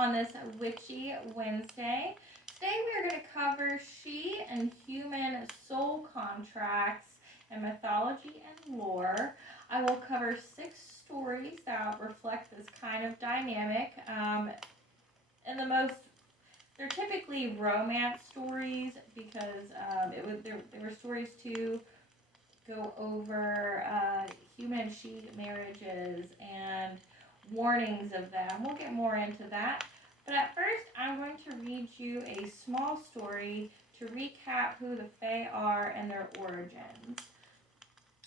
on this Witchy Wednesday. Today we are going to cover she and human soul contracts and mythology and lore. I will cover 6 stories that reflect this kind of dynamic. They're typically romance stories because there were stories to go over human and she marriages and warnings of them. We'll get more into that. But at first, I'm going to read you a small story to recap who the Fae are and their origins.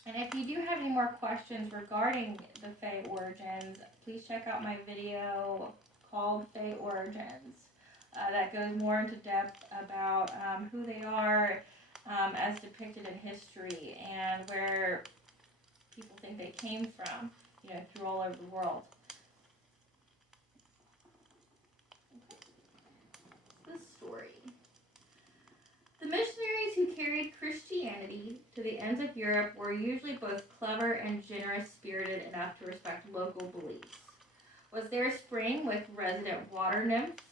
And if you do have any more questions regarding the Fae origins, please check out my video called Fae Origins. That goes more into depth about who they are as depicted in history and where people think they came from, through all over the world. This story. The missionaries who carried Christianity to the ends of Europe were usually both clever and generous-spirited enough to respect local beliefs. Was there a spring with resident water nymphs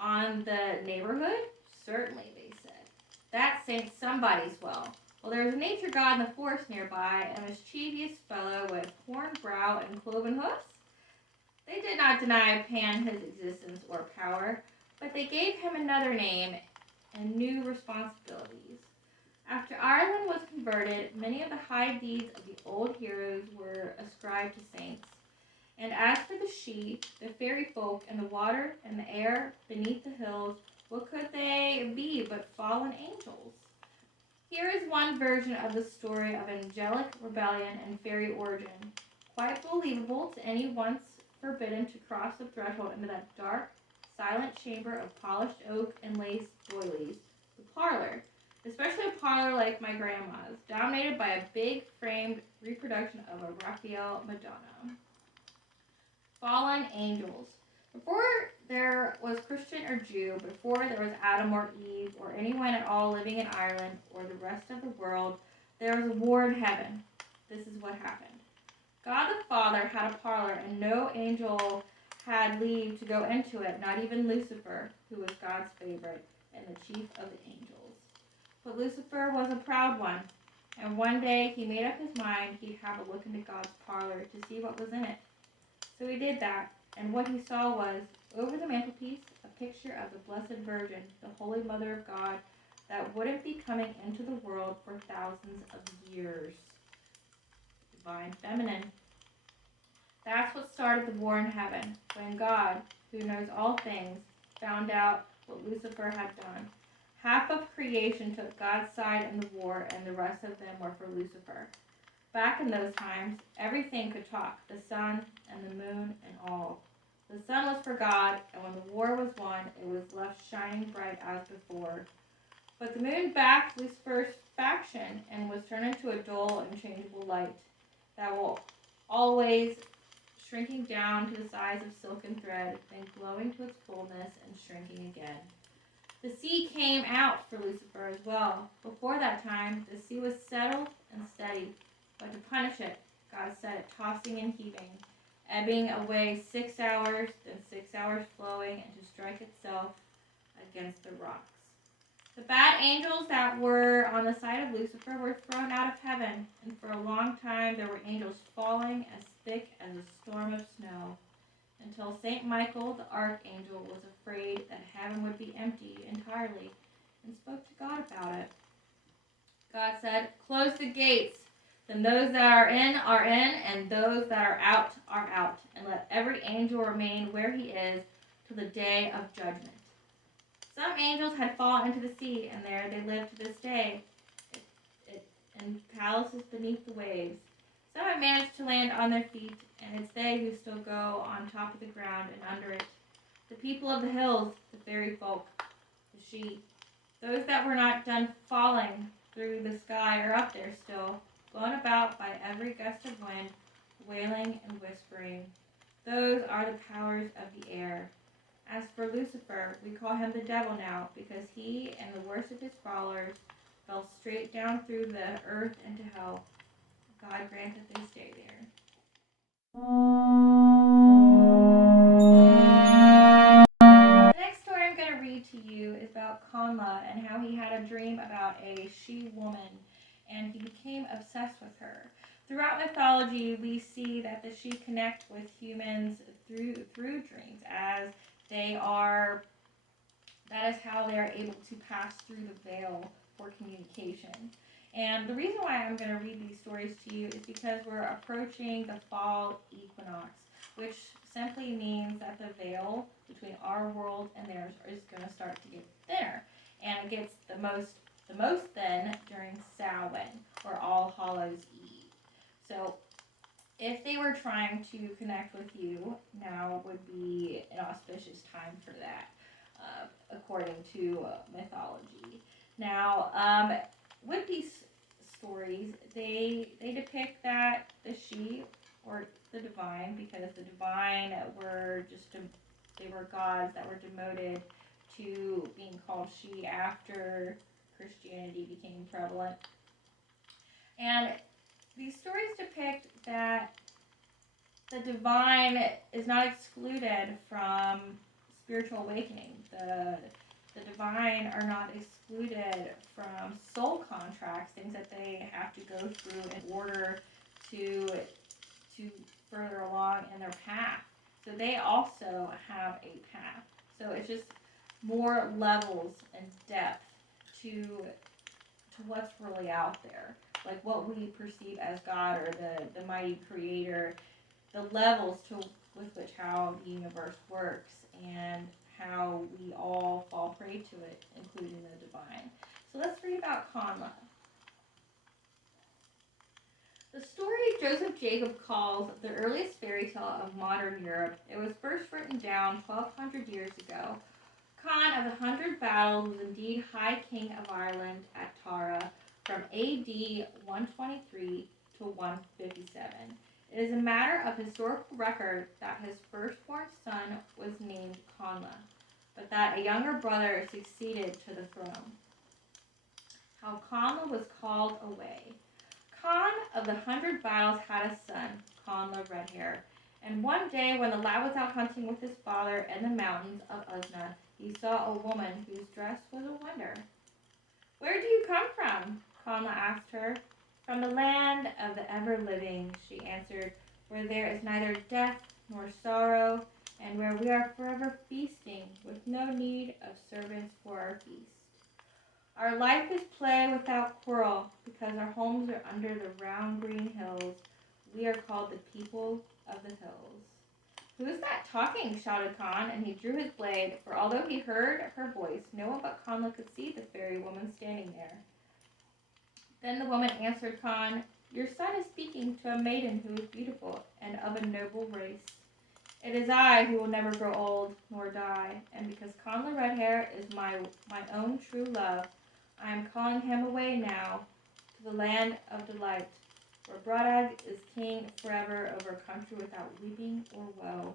on the neighborhood? Certainly, they said. That sank somebody's well. Well, there was a nature god in the forest nearby, a mischievous fellow with horned brow and cloven hoofs. They did not deny Pan his existence or power, but they gave him another name and new responsibilities. After Ireland was converted, many of the high deeds of the old heroes were ascribed to saints. And as for the she, the fairy folk, and the water and the air beneath the hills, what could they be but fallen angels? Here is one version of the story of angelic rebellion and fairy origin, quite believable to any once forbidden to cross the threshold into that dark, silent chamber of polished oak and lace doilies, the parlor, especially a parlor like my grandma's, dominated by a big framed reproduction of a Raphael Madonna. Fallen angels. Before there was Christian or Jew, before there was Adam or Eve, or anyone at all living in Ireland or the rest of the world, there was a war in heaven. This is what happened. God the Father had a parlor, and no angel had leave to go into it, not even Lucifer, who was God's favorite and the chief of the angels. But Lucifer was a proud one, and one day he made up his mind he'd have a look into God's parlor to see what was in it. So he did that, and what he saw was, over the mantelpiece, a picture of the Blessed Virgin, the Holy Mother of God, that wouldn't be coming into the world for thousands of years. Divine Feminine. That's what started the war in heaven, when God, who knows all things, found out what Lucifer had done. Half of creation took God's side in the war, and the rest of them were for Lucifer. Back in those times, everything could talk, the sun and the moon and all. The sun was for God, and when the war was won, it was left shining bright as before. But the moon backed Lucifer's faction and was turned into a dull and changeable light that will always shrinking down to the size of silken thread, then glowing to its fullness and shrinking again. The sea came out for Lucifer as well. Before that time, the sea was settled and steady. But to punish it, God set it tossing and heaving, ebbing away 6 hours, then 6 hours flowing, and to strike itself against the rocks. The bad angels that were on the side of Lucifer were thrown out of heaven, and for a long time there were angels falling as thick as a storm of snow, until St. Michael, the archangel, was afraid that heaven would be empty entirely, and spoke to God about it. God said, "Close the gates. Then those that are in, and those that are out, and let every angel remain where he is till the day of judgment." Some angels had fallen into the sea, and there they live to this day, in palaces beneath the waves. Some have managed to land on their feet, and it's they who still go on top of the ground and under it. The people of the hills, the fairy folk, the she. Those that were not done falling through the sky are up there still, blown about by every gust of wind, wailing and whispering. Those are the powers of the air. As for Lucifer, we call him the devil now, because he and the worst of his followers fell straight down through the earth into hell. God grant that they stay there. Connla and how he had a dream about a she-woman, and he became obsessed with her. Throughout mythology, we see that the she connect with humans through dreams, as they are. That is how they are able to pass through the veil for communication. And the reason why I'm going to read these stories to you is because we're approaching the fall equinox, which simply means that the veil between our world and theirs is going to start to get thinner. And it gets the most thin during Samhain, or All Hallows Eve. So if they were trying to connect with you, now would be an auspicious time for that, according to mythology. Now, with these stories, they depict that the she, or the divine, because the divine were they were gods that were demoted to being called she after Christianity became prevalent. And these stories depict that the divine is not excluded from spiritual awakening. The divine are not excluded from soul contracts, things that they have to go through in order to further along in their path. So they also have a path. So it's just more levels and depth to what's really out there. Like what we perceive as God, or the mighty creator, the levels with which how the universe works, and how we all fall prey to it, including the divine. So let's read about Connla. The story Joseph Jacob calls the earliest fairy tale of modern Europe. It was first written down 1,200 years ago. Conn of the 100 Battles was indeed High King of Ireland at Tara from AD 123 to 157. It is a matter of historical record that his firstborn son was named Connla, but that a younger brother succeeded to the throne. How Connla was called away. Conn of the 100 Battles had a son, Connla Redhair, and one day when the lad was out hunting with his father in the mountains of Usna, he saw a woman whose dress was a wonder. "Where do you come from?" Connla asked her. "From the land of the ever-living," she answered, "where there is neither death nor sorrow, and where we are forever feasting, with no need of servants for our feast. Our life is play without quarrel, because our homes are under the round green hills. We are called the people of the hills." "Who is that talking?" shouted Conn, and he drew his blade, for although he heard her voice, no one but Connla could see the fairy woman standing there. Then the woman answered Conn, "Your son is speaking to a maiden who is beautiful and of a noble race. It is I who will never grow old nor die, and because Connla Redhair is my own true love, I am calling him away now to the land of delight, where Broddag is king forever over a country without weeping or woe.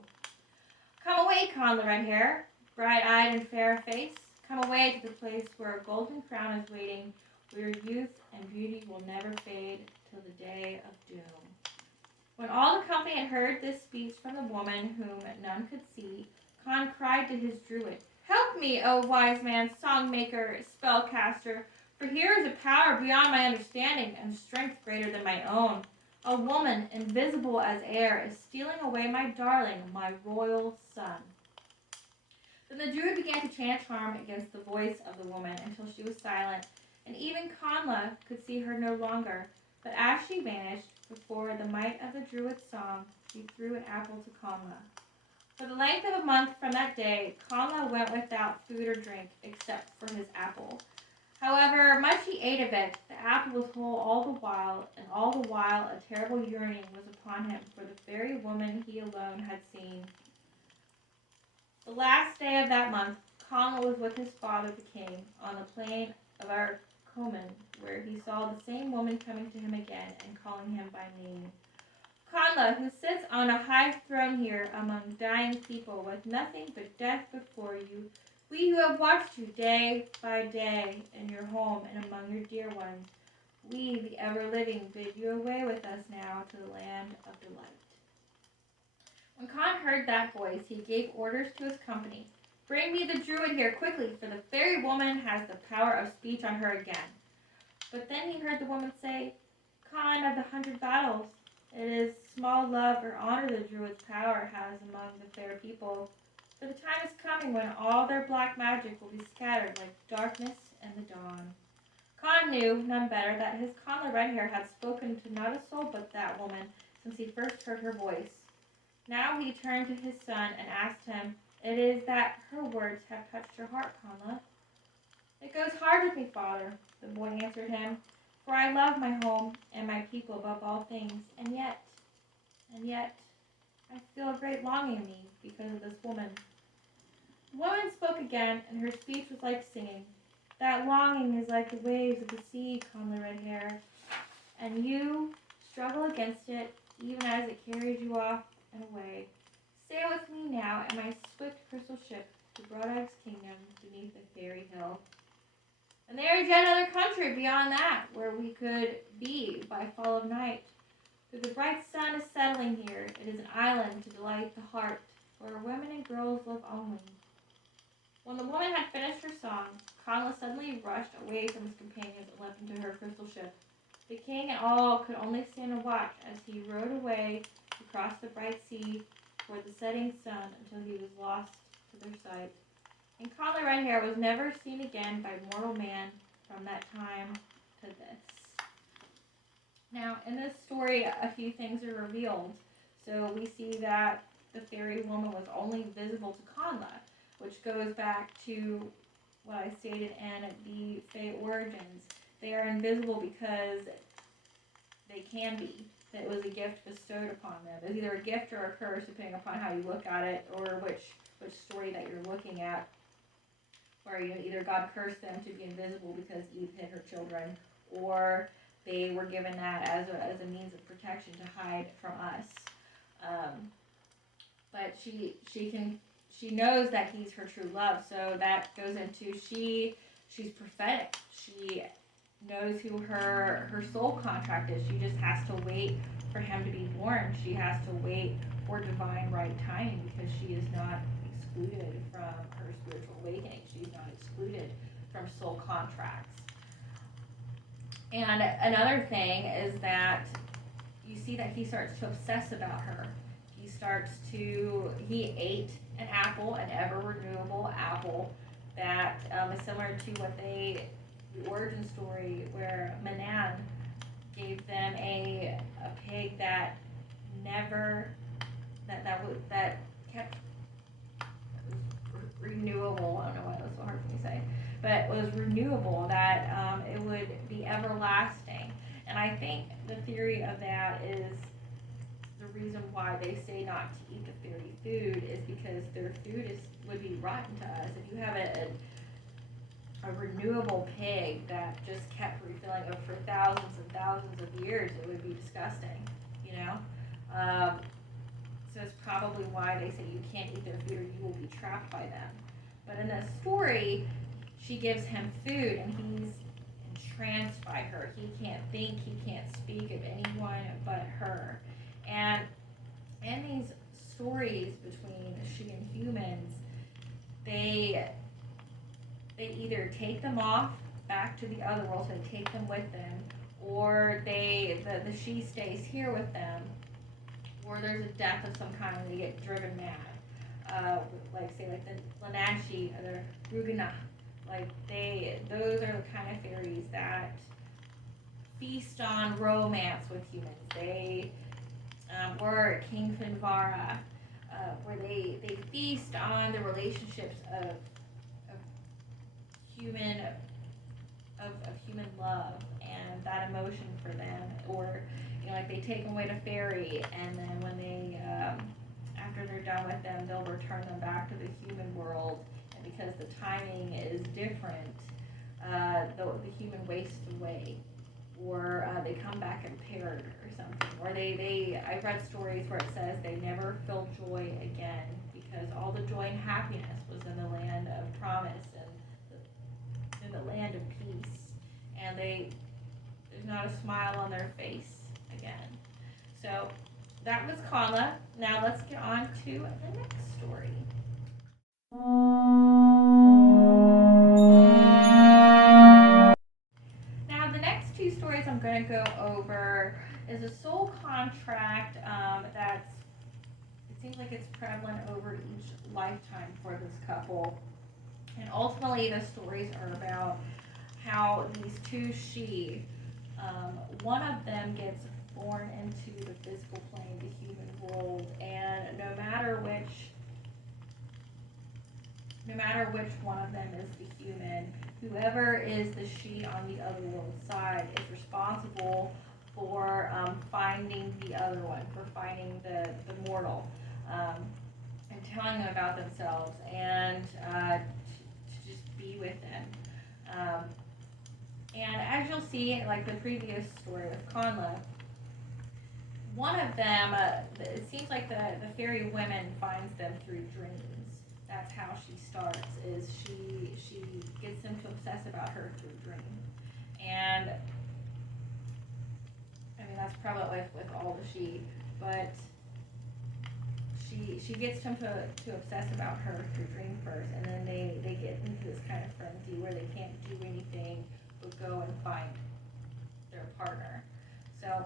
Come away, Connla Redhair, bright-eyed and fair-faced. Come away to the place where a golden crown is waiting, where your youth and beauty will never fade till the day of doom." When all the company had heard this speech from the woman whom none could see, Conn cried to his druid, "Help me, O wise man, song-maker, spell-caster, for here is a power beyond my understanding and strength greater than my own. A woman, invisible as air, is stealing away my darling, my royal son." Then the druid began to chant charm against the voice of the woman until she was silent, and even Connla could see her no longer. But as she vanished before the might of the druid's song, she threw an apple to Connla. For the length of a month from that day, Connla went without food or drink except for his apple. However much he ate of it, the apple was whole all the while, and all the while a terrible yearning was upon him for the fairy woman he alone had seen. The last day of that month, Connla was with his father the king on the plain of Arcomin, where he saw the same woman coming to him again and calling him by name. "Connla, who sits on a high throne here among dying people with nothing but death before you, we who have watched you day by day in your home and among your dear ones, we, the ever-living, bid you away with us now to the land of delight." When Conn heard that voice, he gave orders to his company, Bring me the druid here quickly, for the fairy woman has the power of speech on her again." But then he heard the woman say, "Kind of the 100 battles. It is small love or honor the druid's power has among the fair people. For the time is coming when all their black magic will be scattered like darkness in the dawn." Con knew, none better, that his Connla Redhair had spoken to not a soul but that woman since he first heard her voice. Now he turned to his son and asked him, "It is that her words have touched your heart, Connla?" "It goes hard with me, father," the boy answered him, "for I love my home and my people above all things, and yet, I feel a great longing in me because of this woman." The woman spoke again, and her speech was like singing. "That longing is like the waves of the sea, Connla Redhair, and you struggle against it even as it carries you off and away. Sail with me now in my swift crystal ship to Broadegg's kingdom beneath the fairy hill. And there is yet another country beyond that where we could be by fall of night. For the bright sun is settling here. It is an island to delight the heart, where women and girls live only." When the woman had finished her song, Connla suddenly rushed away from his companions and leapt into her crystal ship. The king and all could only stand and watch as he rowed away across the bright sea toward the setting sun until he was lost to their sight. And Connla Redhair was never seen again by mortal man from that time to this. Now, in this story, a few things are revealed. So we see that the fairy woman was only visible to Connla, which goes back to what I stated in the Sidhe Origins. They are invisible because they can be. That it was a gift bestowed upon them. It's either a gift or a curse, depending upon how you look at it, or which story that you're looking at. Where either God cursed them to be invisible because Eve hid her children, or they were given that as a means of protection to hide from us. But she knows that he's her true love, so that goes into she's prophetic. She knows who her soul contract is. She just has to wait for him to be born. She has to wait for divine right timing because she is not excluded from her spiritual awakening. She's not excluded from soul contracts. And another thing is that you see that he starts to obsess about her. He ate an apple, an ever renewable apple that is similar to the origin story where Manan gave them a pig that kept renewable. I don't know why that was so hard for me to say, but was renewable, that it would be everlasting. And I think the theory of that is the reason why they say not to eat the fairy food is because their food would be rotten to us. If you have a renewable pig that just kept refilling it for thousands and thousands of years, it would be disgusting, you know? So it's probably why they say you can't eat their food or you will be trapped by them. But in this story, she gives him food and he's entranced by her. He can't think, he can't speak of anyone but her. And in these stories between she and humans, they either take them off back to the other world, so they take them with them, or the she stays here with them, or there's a death of some kind and they get driven mad. Like the Lananshi or the Rugana. Those are the kind of fairies that feast on romance with humans. They or King Finvara, where they feast on the relationships of human love and that emotion for them, or they take them away to fairy, and then when they after they're done with them, they'll return them back to the human world, and because the timing is different, the human wastes away, or they come back impaired or something, or I've read stories where it says they never feel joy again because all the joy and happiness was in the land of promise and in the land of peace, and there's not a smile on their face again. So that was Connla. Now let's get on to the next story. couple. And ultimately, the stories are about how these two she, one of them gets born into the physical plane, the human world, and no matter which one of them is the human, whoever is the she on the other world side is responsible for finding the other one, for finding the mortal, and telling them about themselves, and to just be with them. And as you'll see, like the previous story with Connla, one of them, it seems like the fairy woman finds them through dreams. That's how she starts, is she gets them to obsess about her through dream. And I mean, that's probably with all the she, but she gets them to obsess about her through dream first, and then they get into this kind of frenzy where they can't do anything but go and find their partner. So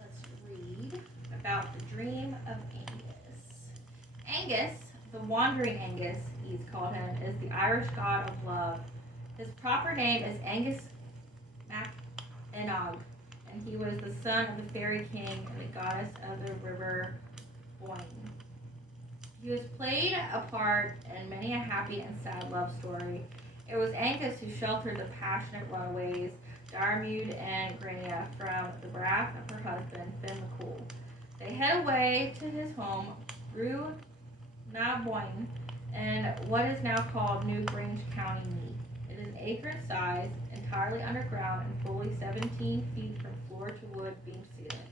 let's read about the Dream of Angus. Angus, the Wandering Angus, he's called him, is the Irish god of love. His proper name is Angus Mac Enog, and he was the son of the fairy king and the goddess of the river Boyne. He was played a part in many a happy and sad love story. It was Angus who sheltered the passionate runaways, Diarmuid and Grania, from the wrath of her husband, Fena the Cool. They head away to his home, Rue Na Boyne, in what is now called New Grange County, Meath. It is an acre in size, entirely underground, and fully 17 feet from floor to wood beam ceiling.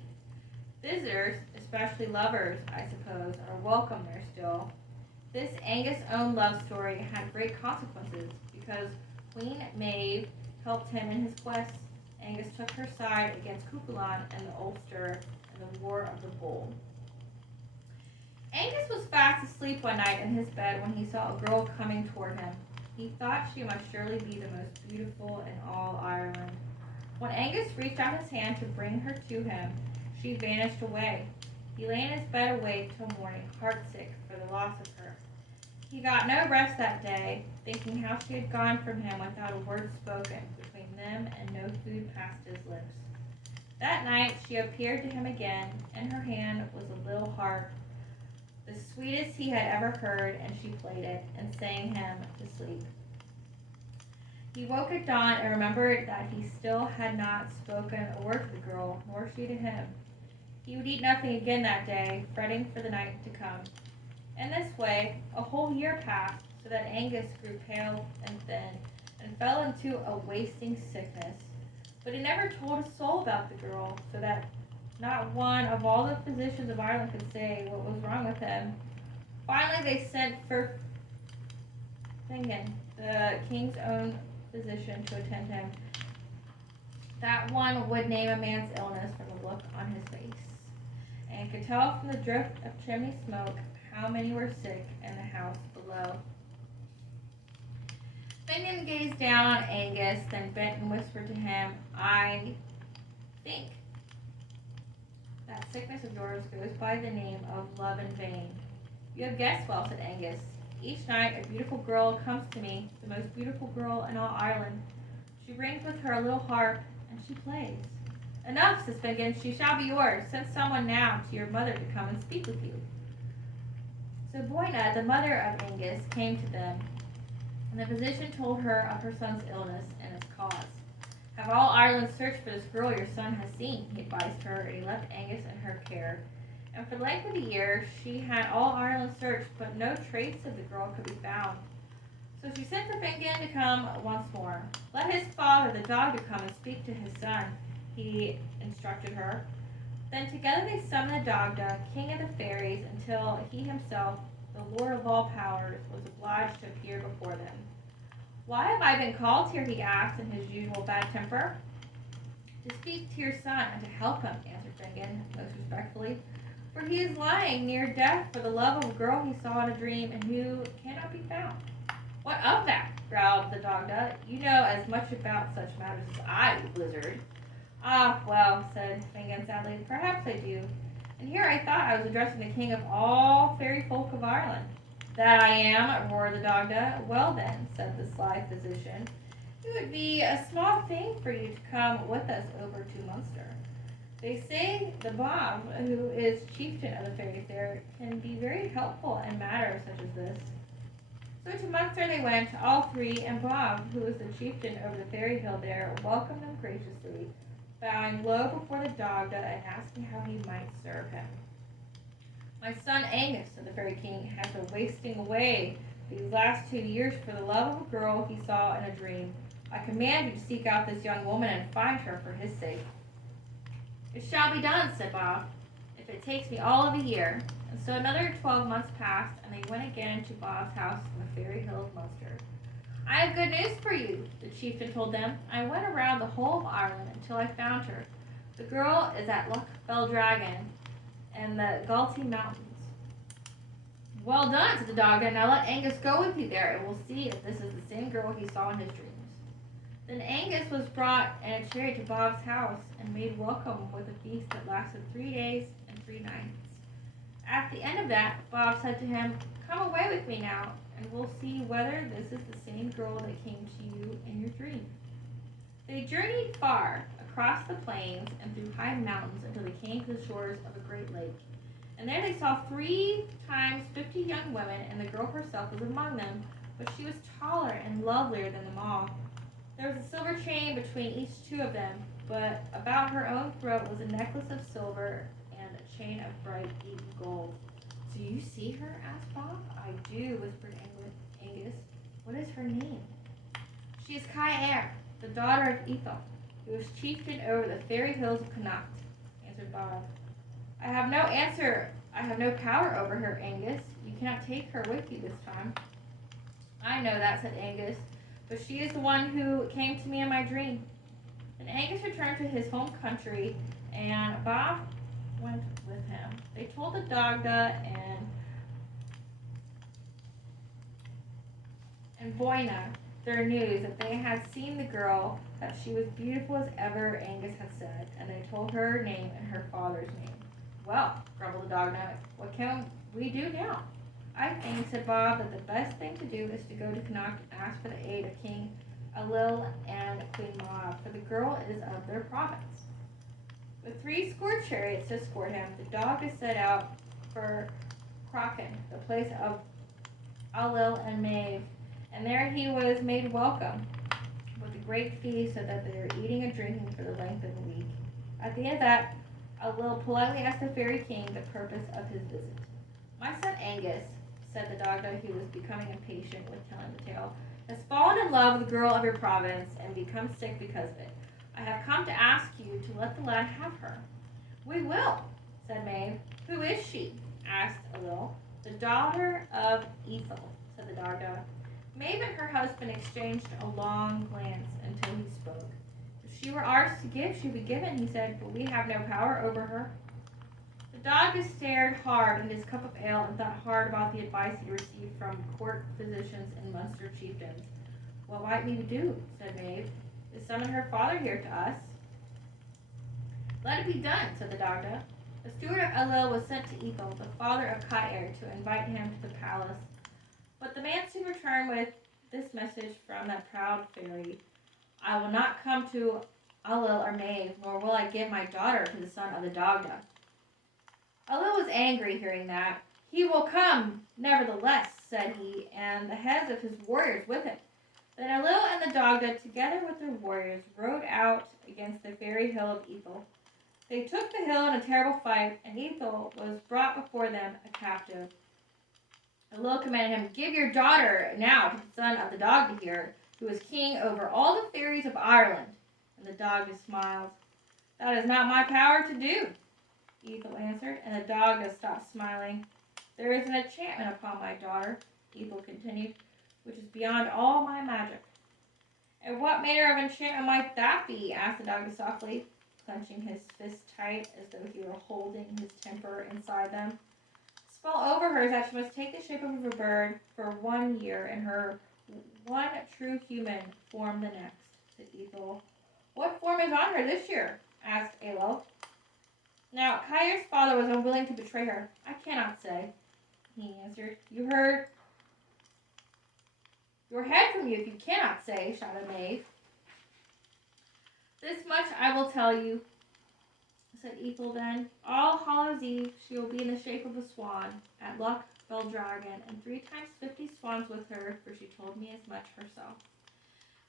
Visitors, especially lovers, I suppose, are welcome there still. This Angus-owned love story had great consequences because Queen Maeve helped him in his quest. Angus took her side against Cuchulainn and the Ulster in the War of the Bull. Angus was fast asleep one night in his bed when he saw a girl coming toward him. He thought she must surely be the most beautiful in all Ireland. When Angus reached out his hand to bring her to him, she vanished away. He lay in his bed awake till morning, heartsick for the loss of her. He got no rest that day, thinking how she had gone from him without a word spoken between them and no food passed his lips. That night she appeared to him again. In her hand was a little harp, the sweetest he had ever heard, and she played it and sang him to sleep. He woke at dawn and remembered that he still had not spoken a word to the girl, nor she to him. He would eat nothing again that day, fretting for the night to come. In this way, a whole year passed, so that Angus grew pale and thin, and fell into a wasting sickness. But he never told a soul about the girl, so that not one of all the physicians of Ireland could say what was wrong with him. Finally, they sent for Fingon, the king's own physician, to attend him. That one would name a man's illness from the look on his face, and could tell from the drift of chimney smoke how many were sick in the house below. Fingon gazed down on Angus, then bent and whispered to him, "I think that sickness of yours goes by the name of love in vain." "You have guessed well," said Angus. "Each night a beautiful girl comes to me, the most beautiful girl in all Ireland. She brings with her a little harp, and she plays." "Enough," says Fingon, "she shall be yours. Send someone now to your mother to come and speak with you." So Boyna, the mother of Angus, came to them, and the physician told her of her son's illness and its cause. "Have all Ireland searched for this girl your son has seen," he advised her, and he left Angus in her care. And for the length of a year she had all Ireland searched, but no trace of the girl could be found. So she sent for Fingon to come once more. "Let his father, the dog, to come and speak to his son," he instructed her. Then together they summoned the Dagda, king of the fairies, until he himself, the lord of all powers, was obliged to appear before them. "Why have I been called here?" he asked in his usual bad temper. "To speak to your son and to help him," answered Fingon most respectfully, "for he is lying near death for the love of a girl he saw in a dream and who cannot be found." "What of that?" growled the Dagda. "You know as much about such matters as I, you blizzard." "Ah, well," said Fingon sadly, "perhaps I do. And here I thought I was addressing the king of all fairy folk of Ireland." "That I am," roared the Dagda. "Well then," said the sly physician, "it would be a small thing for you to come with us over to Munster. They say the Bob, who is chieftain of the fairies there, can be very helpful in matters such as this." So to Munster they went, all three, and Bob, who was the chieftain over the fairy hill there, welcomed them graciously, bowing low before the Dagda and asking how he might serve him. "My son Angus," said the fairy king, "has been wasting away these last 2 years for the love of a girl he saw in a dream. I command you to seek out this young woman and find her for his sake." "It shall be done," said Bob, "if it takes me all of a year." And so another 12 months passed, and they went again to Bob's house on the fairy hill of Munster. "I have good news for you," the chieftain told them. "I went around the whole of Ireland until I found her. The girl is at Loch Beldragon in the Galtee Mountains." "Well done," said the Dagda. "Now let Angus go with you there, and we'll see if this is the same girl he saw in his dreams." Then Angus was brought in a chariot to Bob's house and made welcome with a feast that lasted 3 days and 3 nights. At the end of that, Bob said to him, "Come away with me now, and we'll see whether this is the same girl that came to you in your dream." They journeyed far across the plains and through high mountains until they came to the shores of a great lake. And there they saw 3 times 50 young women, and the girl herself was among them, but she was taller and lovelier than them all. There was a silver chain between each 2 of them, but about her own throat was a necklace of silver and a chain of bright Eden gold. "Do you see her?" asked Bob. "I do," whispered Angus. "What is her name?" "She is Connla, the daughter of Ethel, who is chieftain over the fairy hills of Connacht," answered Bob. I have no power over her, Angus. You cannot take her with you this time." "I know that," said Angus, "but she is the one who came to me in my dream." Then Angus returned to his home country, and Bob went with him. They told the Dagda and Boina their news that they had seen the girl, that she was beautiful as ever Angus had said, and they told her name and her father's name. "Well," grumbled the Dagda, "what can we do now?" "I think," said Bob, "that the best thing to do is to go to Connacht and ask for the aid of King Ailill and Queen Maud, for the girl is of their province." With 60 chariots to escort him, the Dagda set out for Cracken, the place of Ailill and Maeve, and there he was made welcome with a great feast, so that they were eating and drinking for the length of a week. At the end of that, Ailill politely asked the fairy king the purpose of his visit. "My son Angus," said the Dagda, who was becoming impatient with telling the tale, "has fallen in love with a girl of your province and become sick because of it. I have come to ask you to let the lad have her." "We will," said Maeve. "Who is she?" asked Ailill. "The daughter of Ethel," said the Dagda. Maeve and her husband exchanged a long glance until he spoke. "If she were ours to give, she would be given," he said, "but we have no power over her." The Dagda stared hard into his cup of ale and thought hard about the advice he received from court physicians and Munster chieftains. "What might we do?" said Maeve. "To summon her father here to us." "Let it be done," said the Dagda. The steward of Ailill was sent to Ethel, the father of Connla, to invite him to the palace. But the man soon returned with this message from that proud fairy: "I will not come to Ailill or Maeve, nor will I give my daughter to the son of the Dagda." Ailill was angry hearing that. "He will come, nevertheless," said he, "and the heads of his warriors with him." Then Ailill and the Dagda, together with their warriors, rode out against the fairy hill of Ethel. They took the hill in a terrible fight, and Ethel was brought before them a captive. Ailill commanded him, "Give your daughter now to the son of the Dagda here, who is king over all the fairies of Ireland." And the Dagda smiled. "That is not my power to do," Ethel answered, and the Dagda stopped smiling. "There is an enchantment upon my daughter," Ethel continued, "which is beyond all my magic." "And what manner of enchantment might that be?" asked the Dagda softly, clenching his fists tight as though he were holding his temper inside them. "Spell over her is that she must take the shape of a bird for 1 year, and her one true human form the next," said Ethel. "What form is on her this year?" asked Ailill. Now, Caire's father was unwilling to betray her. "I cannot say," he answered. "You heard Your head from you if you cannot say, shouted Maeve. This much I will tell you, said Ethel then. All Hallows Eve she will be in the shape of a swan, at Luck Beldragon, and 3 times 50 swans with her, for she told me as much herself.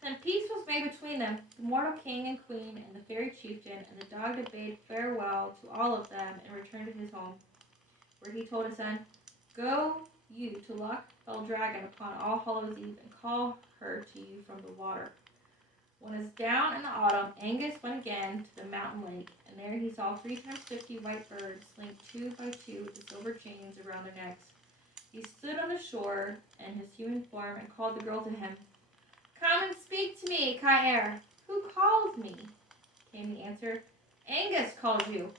Then peace was made between them, the mortal king and queen, and the fairy chieftain, and the dog that bade farewell to all of them, and returned to his home, where he told his son, Go you to Luck Beldragon upon All Hallows Eve, and call her to you from the water. When it was down in the autumn, Angus went again to the mountain lake, and there he saw 3 times 50 white birds, linked 2 by 2 with the silver chains around their necks. He stood on the shore in his human form and called the girl to him. Come and speak to me, Caer. Who calls me? Came the answer. Angus calls you.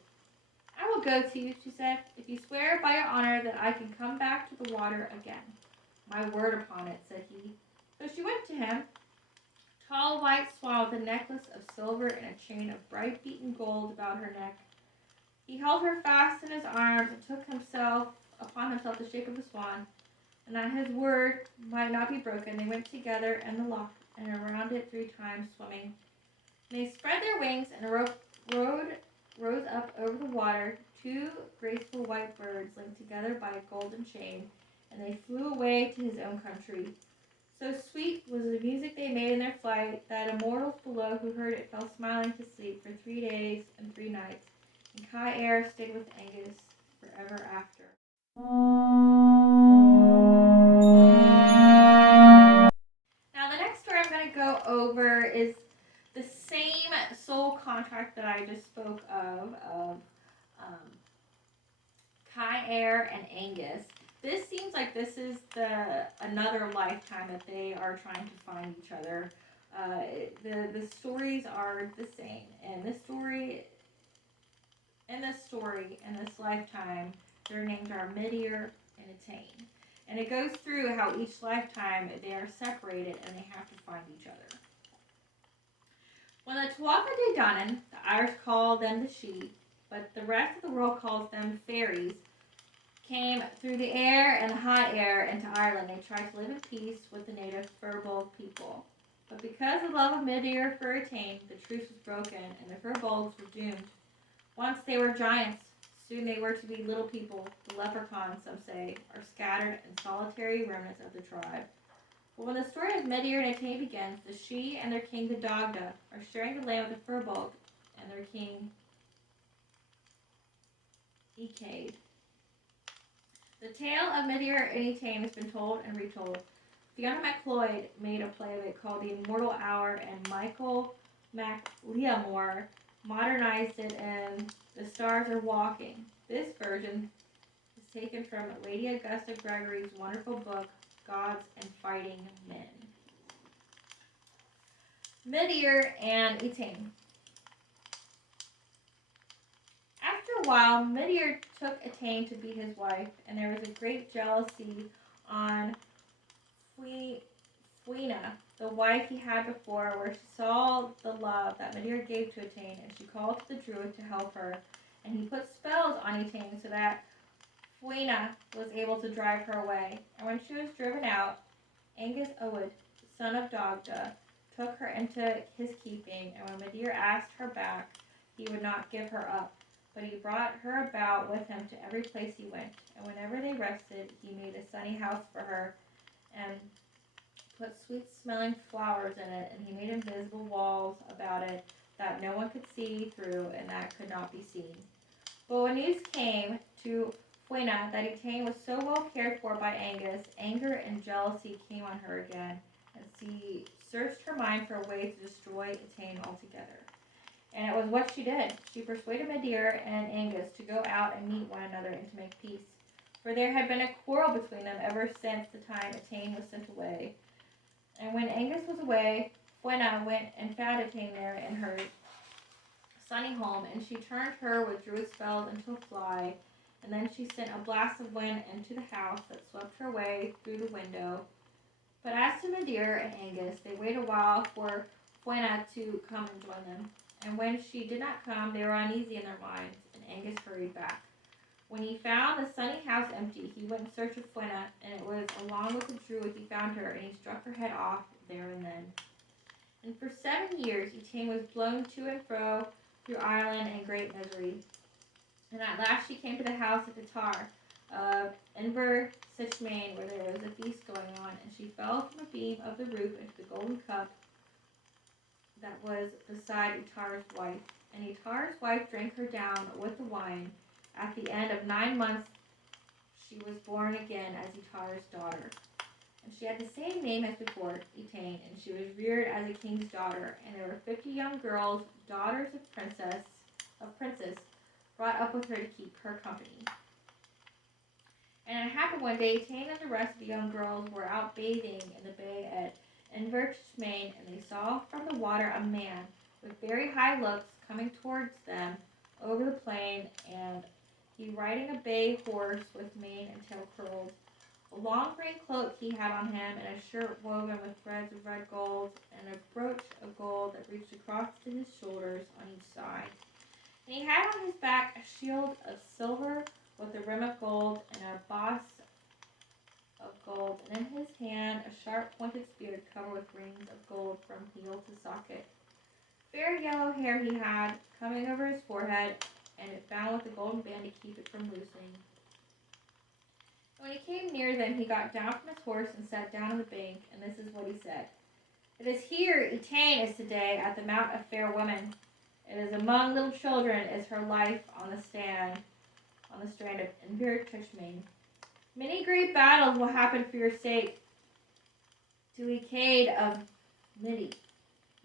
I will go to you, she said, if you swear by your honor that I can come back to the water again. My word upon it, said he. So she went to him, tall white swan with a necklace of silver and a chain of bright beaten gold about her neck. He held her fast in his arms and took upon himself the shape of a swan, and that his word might not be broken, they went together in the loch and around it 3 times, swimming. And they spread their wings and rose up over the water, 2 graceful white birds linked together by a golden chain, and they flew away to his own country. So sweet was the music they made in their flight that immortals below who heard it fell smiling to sleep for 3 days and 3 nights, and Caer stayed with Angus forever after. Now the next story I'm going to go over is the same soul contract that I just spoke of Caer and Angus. This seems like this is another lifetime that they are trying to find each other. The stories are the same, and this lifetime, their names are Midhir and Etain. And it goes through how each lifetime they are separated and they have to find each other. When the Tuatha De Danann, the Irish call them the Sidhe, but the rest of the world calls them fairies, came through the air and the high air into Ireland, they tried to live in peace with the native Firbolg people. But because of the love of Midhir for Etain, the truce was broken and the Firbolgs were doomed. Once they were giants, soon they were to be little people. The leprechauns, some say, are scattered and solitary remnants of the tribe. But when the story of Midhir and Etain begins, the Sidhe and their king, the Dagda, are sharing the land with the Firbolg and their king, Echaid. The tale of Midhir and Etain has been told and retold. Fiona MacLeod made a play of it called The Immortal Hour, and Michael MacLeamore modernized it in The Stars Are Walking. This version is taken from Lady Augusta Gregory's wonderful book, Gods and Fighting Men. Midhir and Etain. After a while, Midhir took Etain to be his wife, and there was a great jealousy on Fena, the wife he had before, where she saw the love that Midhir gave to Etain, and she called to the druid to help her, and he put spells on Etain so that Fena was able to drive her away. And when she was driven out, Angus Oed, son of Dagda, took her into his keeping, and when Midhir asked her back, he would not give her up. But he brought her about with him to every place he went, and whenever they rested, he made a sunny house for her, and put sweet-smelling flowers in it, and he made invisible walls about it that no one could see through and that could not be seen. But when news came to Fena that Etain was so well cared for by Angus, anger and jealousy came on her again, and she searched her mind for a way to destroy Etain altogether. And it was what she did. She persuaded Midhir and Angus to go out and meet one another and to make peace. For there had been a quarrel between them ever since the time Etain was sent away. And when Angus was away, Fena went and found Etain there in her sunny home, and she turned her with druid spells into a fly, and then she sent a blast of wind into the house that swept her way through the window. But as to Midhir and Angus, they waited a while for Fena to come and join them. And when she did not come, they were uneasy in their minds, and Angus hurried back. When he found the sunny house empty, he went in search of Fena, and it was along with the druid he found her, and he struck her head off there and then. And for 7 years, Etain was blown to and fro through Ireland in great misery. And at last she came to the house of the Tar of Inver Sichmain, where there was a feast going on, and she fell from a beam of the roof into the golden cup that was beside Etar's wife. And Etar's wife drank her down with the wine. At the end of 9 months, she was born again as Etar's daughter. And she had the same name as before, Etain, and she was reared as a king's daughter. And there were 50 young girls, daughters of princes, brought up with her to keep her company. And it happened one day, Etain and the rest of the young girls were out bathing in the bay at Inverchmain, and they saw from the water a man with very high looks coming towards them over the plain, and he riding a bay horse with mane and tail curled. A long green cloak he had on him, and a shirt woven with threads of red gold, and a brooch of gold that reached across to his shoulders on each side. And he had on his back a shield of silver with a rim of gold and a boss of gold, and in his hand a sharp-pointed spear covered with rings of gold from heel to socket. Fair yellow hair he had, coming over his forehead, and it bound with a golden band to keep it from loosening. When he came near them, he got down from his horse and sat down on the bank, and this is what he said. It is here Etain is today at the Mount of Fair Women. It is among little children is her life on the strand of Inverchmain. Many great battles will happen for your sake. To Ecade of Midi,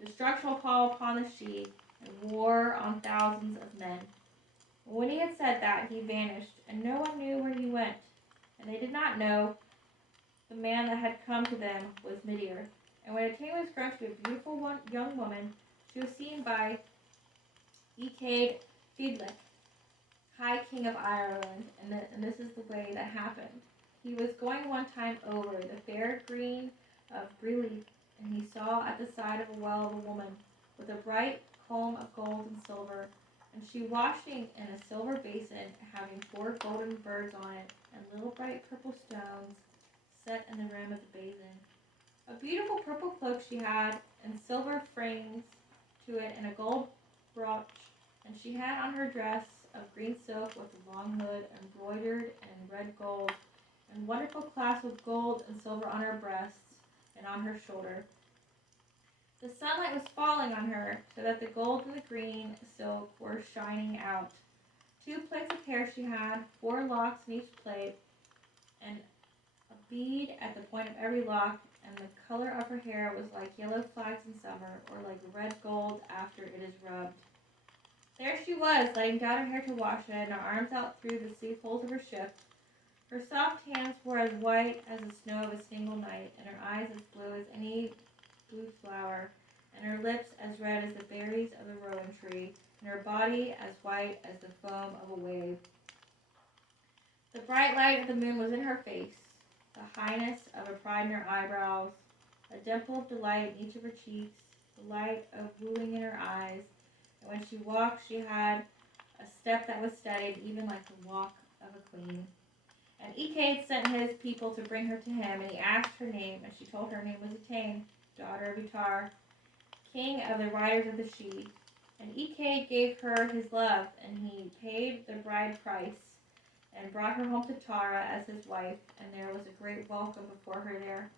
destruction will fall upon the Sidhe, and war on thousands of men. When he had said that, he vanished, and no one knew where he went. And they did not know the man that had come to them was Midhir. And when Etain was grown to be a beautiful young woman, she was seen by Ecade Fiedlich, High King of Ireland, and this is the way that happened. He was going one time over the fair green of Breleaf, and he saw at the side of a well a woman with a bright comb of gold and silver, and she washing in a silver basin, having 4 golden birds on it, and little bright purple stones set in the rim of the basin. A beautiful purple cloak she had, and silver frings to it, and a gold brooch, and she had on her dress of green silk with a long hood embroidered in red gold, and wonderful clasps of gold and silver on her breasts and on her shoulder. The sunlight was falling on her, so that the gold and the green silk were shining out. 2 plaits of hair she had, 4 locks in each plait, and a bead at the point of every lock, and the color of her hair was like yellow flags in summer, or like red gold after it is rubbed. There she was, letting down her hair to wash it, and her arms out through the sleeve holes of her shift. Her soft hands were as white as the snow of a single night, and her eyes as blue as any blue flower, and her lips as red as the berries of the rowan tree, and her body as white as the foam of a wave. The bright light of the moon was in her face, the highness of a pride in her eyebrows, a dimple of delight in each of her cheeks, the light of wooing in her eyes, and when she walked she had a step that was steady, even like the walk of a queen. And Ecade sent his people to bring her to him, and he asked her name, and she told her name was Etain, daughter of Etar, king of the riders of the Sidhe. And Ecade gave her his love, and he paid the bride price, and brought her home to Tara as his wife, and there was a great welcome before her there.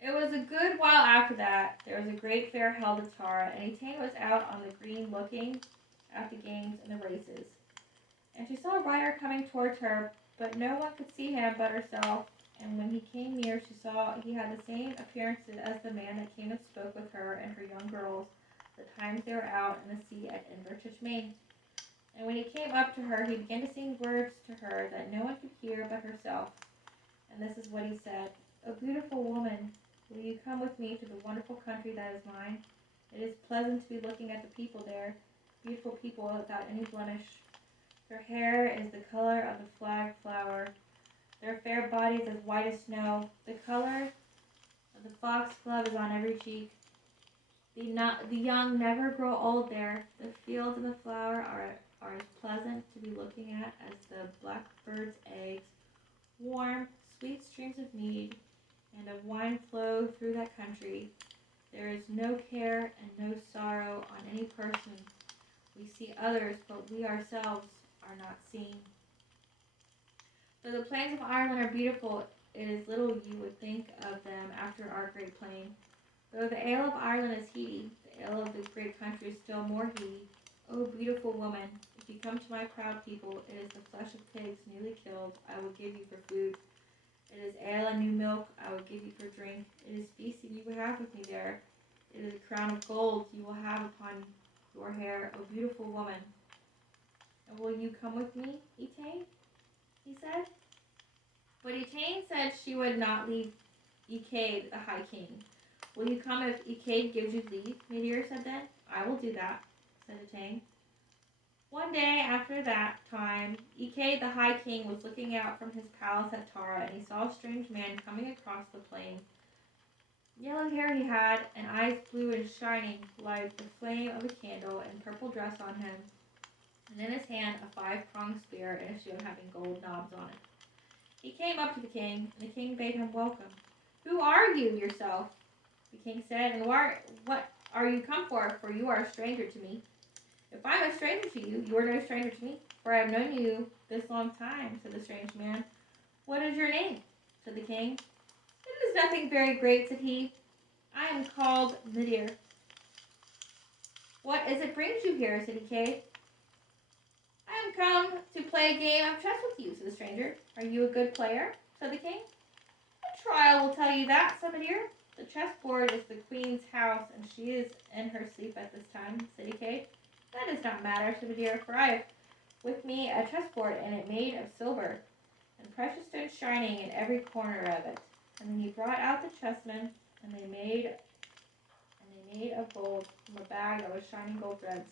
It was a good while after that, there was a great fair held at Tara, and Etain was out on the green looking at the games and the races. And she saw a rider coming towards her, but no one could see him but herself. And when he came near, she saw he had the same appearance as the man that came and spoke with her and her young girls the times they were out in the sea at Inverchmain. And when he came up to her, he began to sing words to her that no one could hear but herself. And this is what he said: "O beautiful woman, will you come with me to the wonderful country that is mine? It is pleasant to be looking at the people there, beautiful people without any blemish. Their hair is the color of the flag flower, their fair bodies as white as snow. The color of the foxglove is on every cheek. The young never grow old there. The fields and the flower are as pleasant to be looking at as the blackbird's eggs. Warm, sweet streams of mead and of wine flow through that country. There is no care and no sorrow on any person. We see others, but we ourselves are not seen. Though the plains of Ireland are beautiful, it is little you would think of them after our great plain. Though the ale of Ireland is heady, the ale of the great country is still more heady. O beautiful woman, if you come to my proud people, it is the flesh of pigs newly killed I will give you for food. It is ale and new milk I will give you for drink. It is feasting you will have with me there. It is a crown of gold you will have upon your hair, O beautiful woman. And will you come with me, Etain? He said. But Etain said she would not leave Ecaid, the high king. Will you come if Ecaid gives you leave? Midhir said then. I will do that, said Etain. One day after that time, Ecaid, the high king, was looking out from his palace at Tara, and he saw a strange man coming across the plain. Yellow hair he had, and eyes blue and shining like the flame of a candle, and purple dress on him, and in his hand a 5-pronged spear and a shield having gold knobs on it. He came up to the king, and the king bade him welcome. Who are you yourself? The king said, and what are you come for? For you are a stranger to me. If I am a stranger to you, you are no stranger to me, for I have known you this long time, said the strange man. What is your name? Said the king. It is nothing very great, said he. I am called Midhir. What is it brings you here? Said Ecaid. I am come to play a game of chess with you, said the stranger. Are you a good player? Said the king. A trial will tell you that, said Midhir. The chessboard is the queen's house, and she is in her sleep at this time, said Ecaid. That does not matter, said Midhir, for I have with me a chessboard, and it made of silver, and precious stones shining in every corner of it. And then he brought out the chessmen, and they made of gold from a bag that was shining gold threads.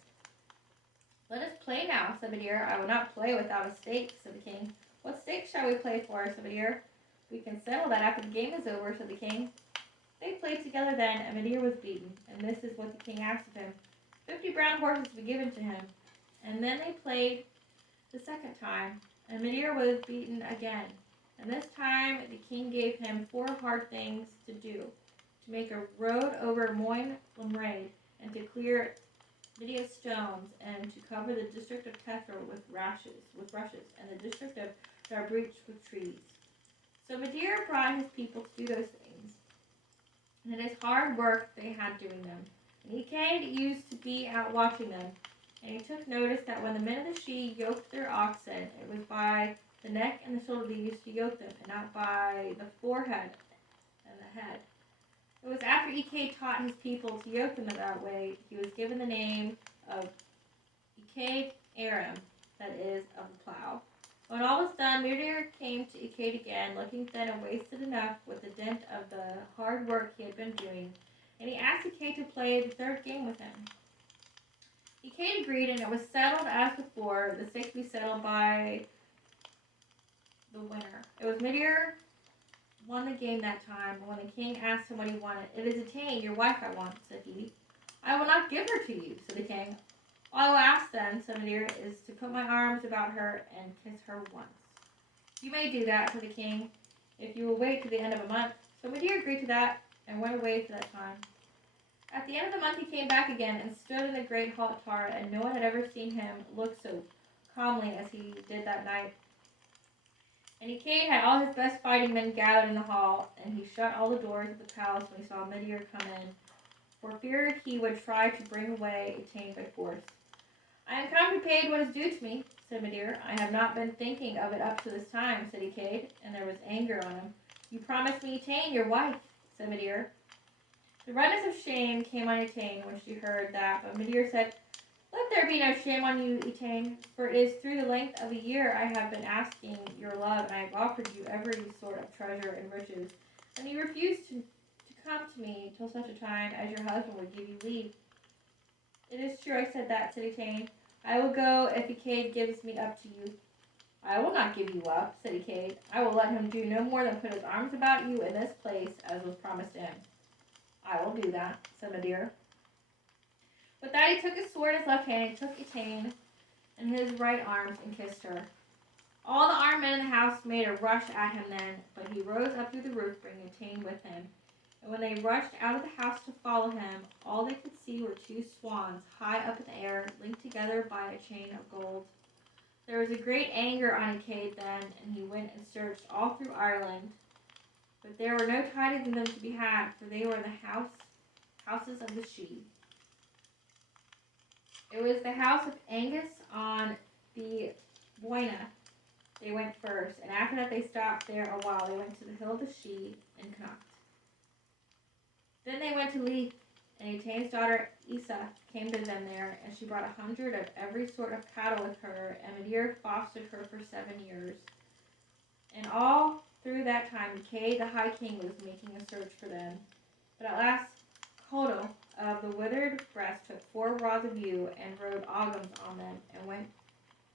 Let us play now, said Midhir. I will not play without a stake, said the king. What stake shall we play for, said Midhir. We can settle that after the game is over, said the king. They played together then, and Midhir was beaten, and this is what the king asked of him. 50 brown horses to be given to him. And then they played the second time, and Midhir was beaten again. And this time the king gave him 4 hard things to do, to make a road over Moyne Lamraid, and to clear Midian stones, and to cover the district of Tethra with rushes, and the district of Darbreach with trees. So Midhir brought his people to do those things, and it is hard work they had doing them. And Ecaid used to be out watching them, and he took notice that when the men of the Sidhe yoked their oxen, it was by the neck and the shoulder they used to yoke them, and not by the forehead and the head. It was after Ecaid taught his people to yoke them that way, he was given the name of Ecaid Aram, that is, of the plow. When all was done, Midhir came to Ecaid again, looking thin and wasted enough with the dint of the hard work he had been doing, and he asked Ecaid to play the third game with him. Ecaid agreed, and it was settled as before, the stakes be settled by the winner. It was Midhir won the game that time, but when the king asked him what he wanted, "It is Etain, your wife, I want," said he. "I will not give her to you," said the king. "All I will ask then," said Midhir, "is to put my arms about her and kiss her once." "You may do that," said the king, "if you will wait till the end of a month." So Midhir agreed to that, and went away for that time. At the end of the month he came back again, and stood in the great hall at Tara, and no one had ever seen him look so calmly as he did that night. And Ecaid had all his best fighting men gathered in the hall, and he shut all the doors of the palace when he saw Midhir come in, for fear he would try to bring away Etain by force. "I am come to pay what is due to me," said Midhir. "I have not been thinking of it up to this time," said Ecaid, and there was anger on him. "You promised me Etain, your wife," said Midhir. The redness of shame came on Etain when she heard that, but Midhir said, "Let there be no shame on you, Etain, for it is through the length of a year I have been asking your love, and I have offered you every sort of treasure and riches, and you refused to come to me till such a time as your husband would give you leave." "It is true I said that," said Etain. "I will go if Ecaid gives me up to you." "I will not give you up," said Ecaid. "I will let him do no more than put his arms about you in this place as was promised to him." "I will do that," said Midhir. With that he took his sword in his left hand, and took Etain, in his right arms and kissed her. All the armed men in the house made a rush at him then, but he rose up through the roof, bringing Etain with him. And when they rushed out of the house to follow him, all they could see were two swans, high up in the air, linked together by a chain of gold. There was a great anger on Etain then, and he went and searched all through Ireland. But there were no tidings of them to be had, for they were in the houses of the Sidhe. It was the house of Angus on the Boyna. They went first, and after that they stopped there a while. They went to the hill of the Sidhe and Connacht. Then they went to Leith, and Etain's daughter Isa came to them there, and she brought 100 of every sort of cattle with her, and Midhir fostered her for 7 years. And all through that time, Kay, the High King, was making a search for them. But at last, Connla of the withered breast took 4 rods of yew and wrote ogams on them, and went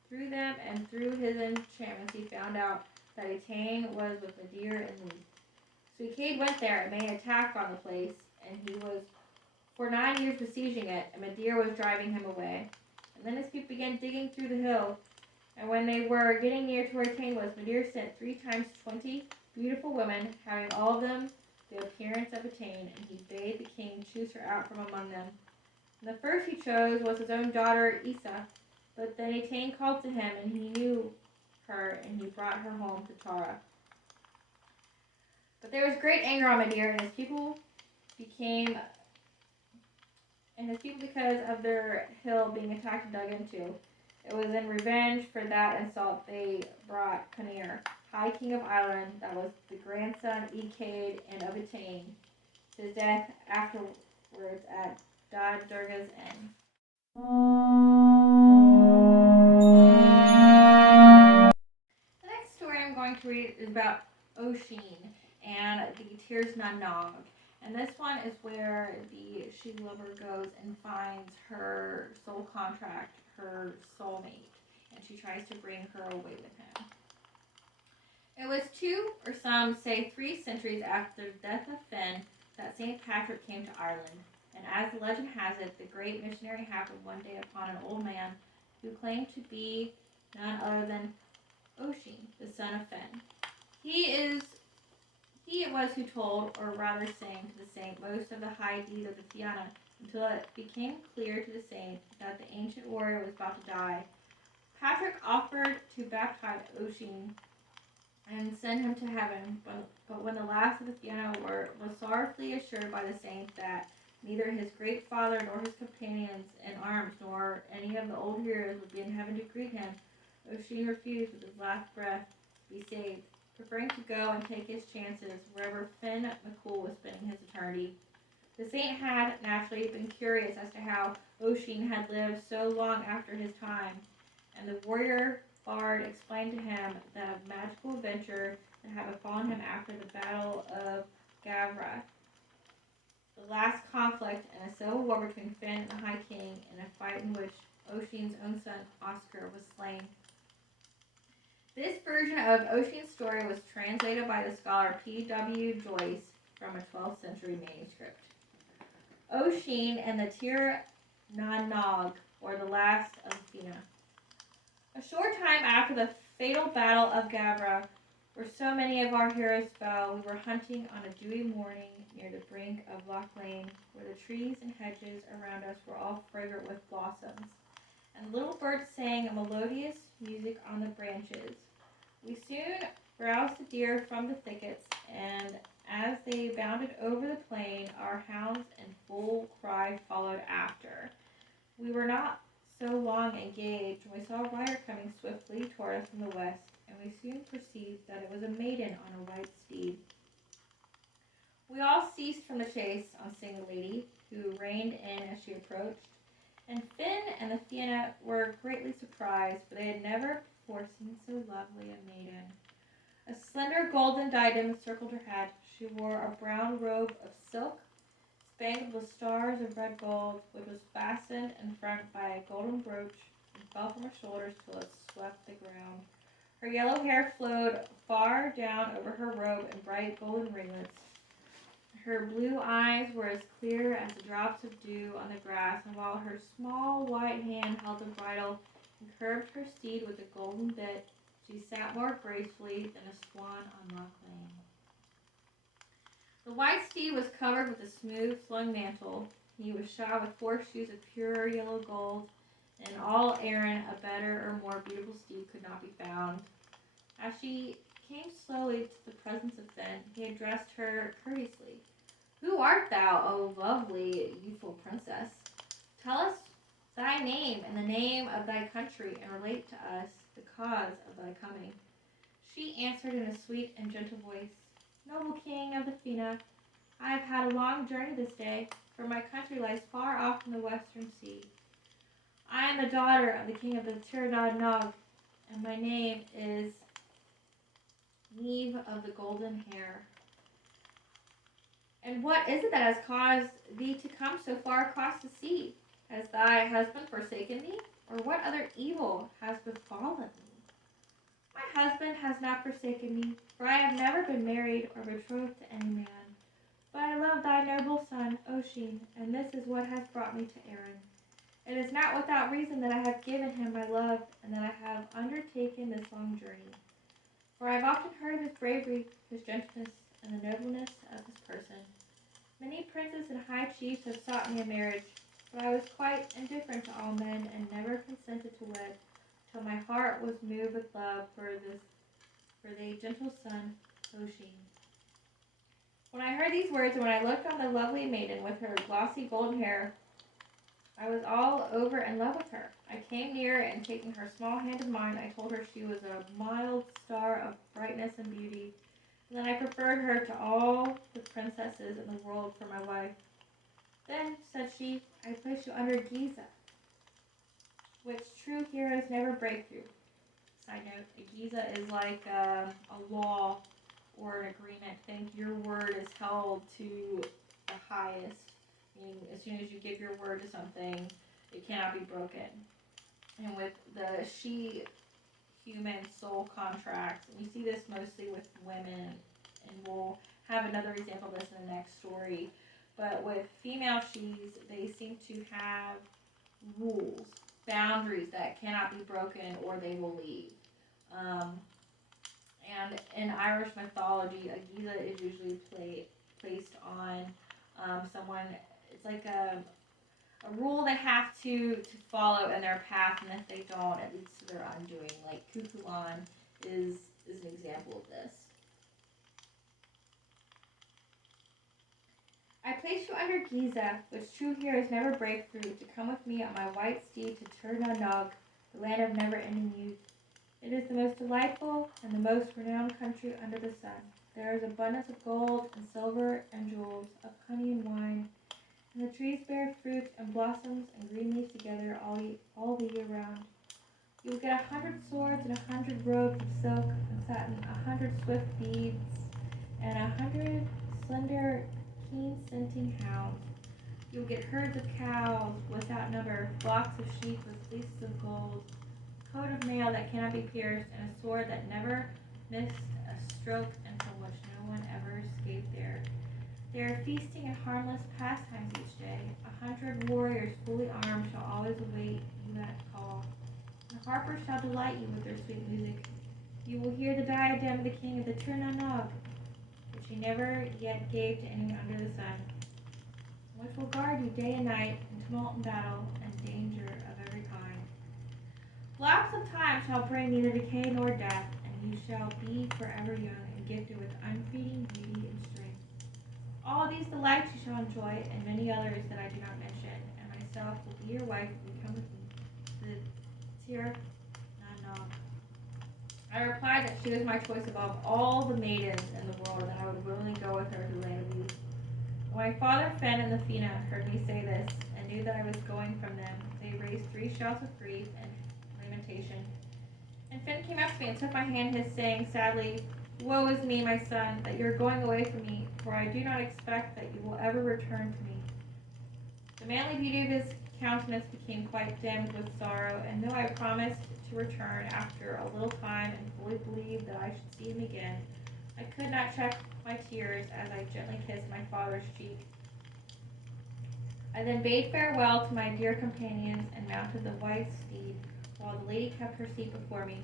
through them, and through his enchantments he found out that Etain was with Midhir and Leith. So Cade went there and made an attack on the place, and he was for 9 years besieging it, and Midhir was driving him away. And then his people began digging through the hill, and when they were getting near to where Etain was, Midhir sent 3 times 20 beautiful women, having all of them the appearance of Etain, and he bade the king choose her out from among them. And the first he chose was his own daughter Isa, but then Etain called to him, and he knew her, and he brought her home to Tara. But there was great anger on Midhir and his people because of their hill being attacked and dug into. It was in revenge for that insult they brought Connla, High King of Ireland, that was the grandson of Ecaid and of Etain, to his death afterwards at Durga's end. The next story I'm going to read is about Oisin and the Tir Na Nog. And this one is where the she-lover goes and finds her soul contract, her soulmate, and she tries to bring her away with him. It was 2, or some say 3 centuries after the death of Fena that St. Patrick came to Ireland. And as the legend has it, the great missionary happened one day upon an old man who claimed to be none other than Oisin, the son of Fena. He it was who told, or rather sang to the saint, most of the high deeds of the Fena, until it became clear to the saint that the ancient warrior was about to die. Patrick offered to baptize Oisin and send him to heaven, but when the last of the Fena was sorrowfully assured by the saint that neither his great father nor his companions in arms nor any of the old heroes would be in heaven to greet him, Oisin refused with his last breath to be saved, preferring to go and take his chances wherever Finn McCool was spending his eternity. The saint had naturally been curious as to how Oisin had lived so long after his time, and the warrior bard explained to him the magical adventure that had befallen him after the Battle of Gavra, the last conflict in a civil war between Finn and the High King, in a fight in which Oisin's own son Oscar was slain. This version of Oisin's story was translated by the scholar P.W. Joyce from a 12th century manuscript. Oisin and the Tir Na Nog, or the last of Fena. A short time after the fatal battle of Gavra, where so many of our heroes fell, we were hunting on a dewy morning near the brink of Loch Lane, where the trees and hedges around us were all fragrant with blossoms, and the little birds sang a melodious music on the branches. We soon roused the deer from the thickets, and as they bounded over the plain, our hounds in full cry followed after. We were not so long engaged when we saw a rider coming swiftly toward us from the west, and we soon perceived that it was a maiden on a white steed. We all ceased from the chase on seeing the lady, who reined in as she approached, and Finn and the Fena were greatly surprised, for they had never before seen so lovely a maiden. A slender golden diadem encircled her head. She wore a brown robe of silk, spangled with stars of red gold, which was fastened in front by a golden brooch and fell from her shoulders till it swept the ground. Her yellow hair flowed far down over her robe in bright golden ringlets. Her blue eyes were as clear as the drops of dew on the grass, and while her small white hand held the bridle and curbed her steed with a golden bit. She sat more gracefully than a swan on Loch Lane. The white steed was covered with a smooth, flowing mantle. He was shod with 4 shoes of pure yellow gold, and in all Erin a better or more beautiful steed could not be found. As she came slowly to the presence of Fenn, he addressed her courteously. Who art thou, O lovely, youthful princess? Tell us thy name and the name of thy country, and relate to us the cause of thy coming. She answered in a sweet and gentle voice, Noble king of the Fena, I have had a long journey this day, for my country lies far off in the western sea. I am the daughter of the king of the Tir Na Nog, and my name is Neve of the golden hair. And what is it that has caused thee to come so far across the sea? Has thy husband forsaken thee, or what other evil has befallen thee? My husband has not forsaken me, for I have never been married or betrothed to any man. But I love thy noble son, Oisin, and this is what has brought me to Erin. It is not without reason that I have given him my love, and that I have undertaken this long journey. For I have often heard of his bravery, his gentleness, and the nobleness of his person. Many princes and high chiefs have sought me in marriage, but I was quite indifferent to all men, and never consented to wed, till my heart was moved with love for thy gentle son, Oisin. When I heard these words, and when I looked on the lovely maiden with her glossy golden hair, I was all over in love with her. I came near, and taking her small hand in mine, I told her she was a mild star of brightness and beauty, and that I preferred her to all the princesses in the world for my wife. Then, said she, I place you under Giza, which true heroes never break through. Side note, a Giza is like a law or an agreement. Think your word is held to the highest. Meaning, as soon as you give your word to something, it cannot be broken. And with the she-human soul contracts, and you see this mostly with women, and we'll have another example of this in the next story. But with female she's, they seem to have rules, boundaries that cannot be broken or they will leave. And in Irish mythology, a Giza is usually placed on someone. It's like a rule they have to follow in their path, and if they don't, it leads to their undoing. Like Cuchulainn is an example of this. I place you under Giza, which true heroes never break through, to come with me on my white steed to Tir Na Nog, the land of never-ending youth. It is the most delightful and the most renowned country under the sun. There is abundance of gold and silver and jewels, of honey and wine, and the trees bear fruit and blossoms and green leaves together all the year round. You will get 100 swords and 100 robes of silk and satin, 100 swift beads, and 100 slender, keen-scenting hounds. You will get herds of cows without number, flocks of sheep with fleeces of gold, a coat of mail that cannot be pierced, and a sword that never missed a stroke, and from which no one ever escaped there. They are feasting and harmless pastimes each day. 100 warriors fully armed shall always await you at call. The harpers shall delight you with their sweet music. You will hear the diadem of the king of the Tir Na Nog, which he never yet gave to anyone under the sun, which will guard you day and night in tumult and battle and danger of every kind. Lapse of time shall bring neither decay nor death, and you shall be forever young and gifted with unfading beauty and strength. All these delights you shall enjoy, and many others that I do not mention, and myself will be your wife if you come with me to the Tir Na Nog. I replied that she was my choice above all the maidens in the world, and I would willingly go with her to the land of youth. When my father Fenn and the Fena heard me say this, and knew that I was going from them, they raised 3 shouts of grief and lamentation. And Fenn came up to me and took my hand, saying sadly, Woe is me, my son, that you are going away from me, for I do not expect that you will ever return to me. The manly beauty of his countenance became quite dimmed with sorrow, and though I promised to return after a little time and fully believed that I should see him again, I could not check my tears as I gently kissed my father's cheek. I then bade farewell to my dear companions and mounted the white steed, while the lady kept her seat before me.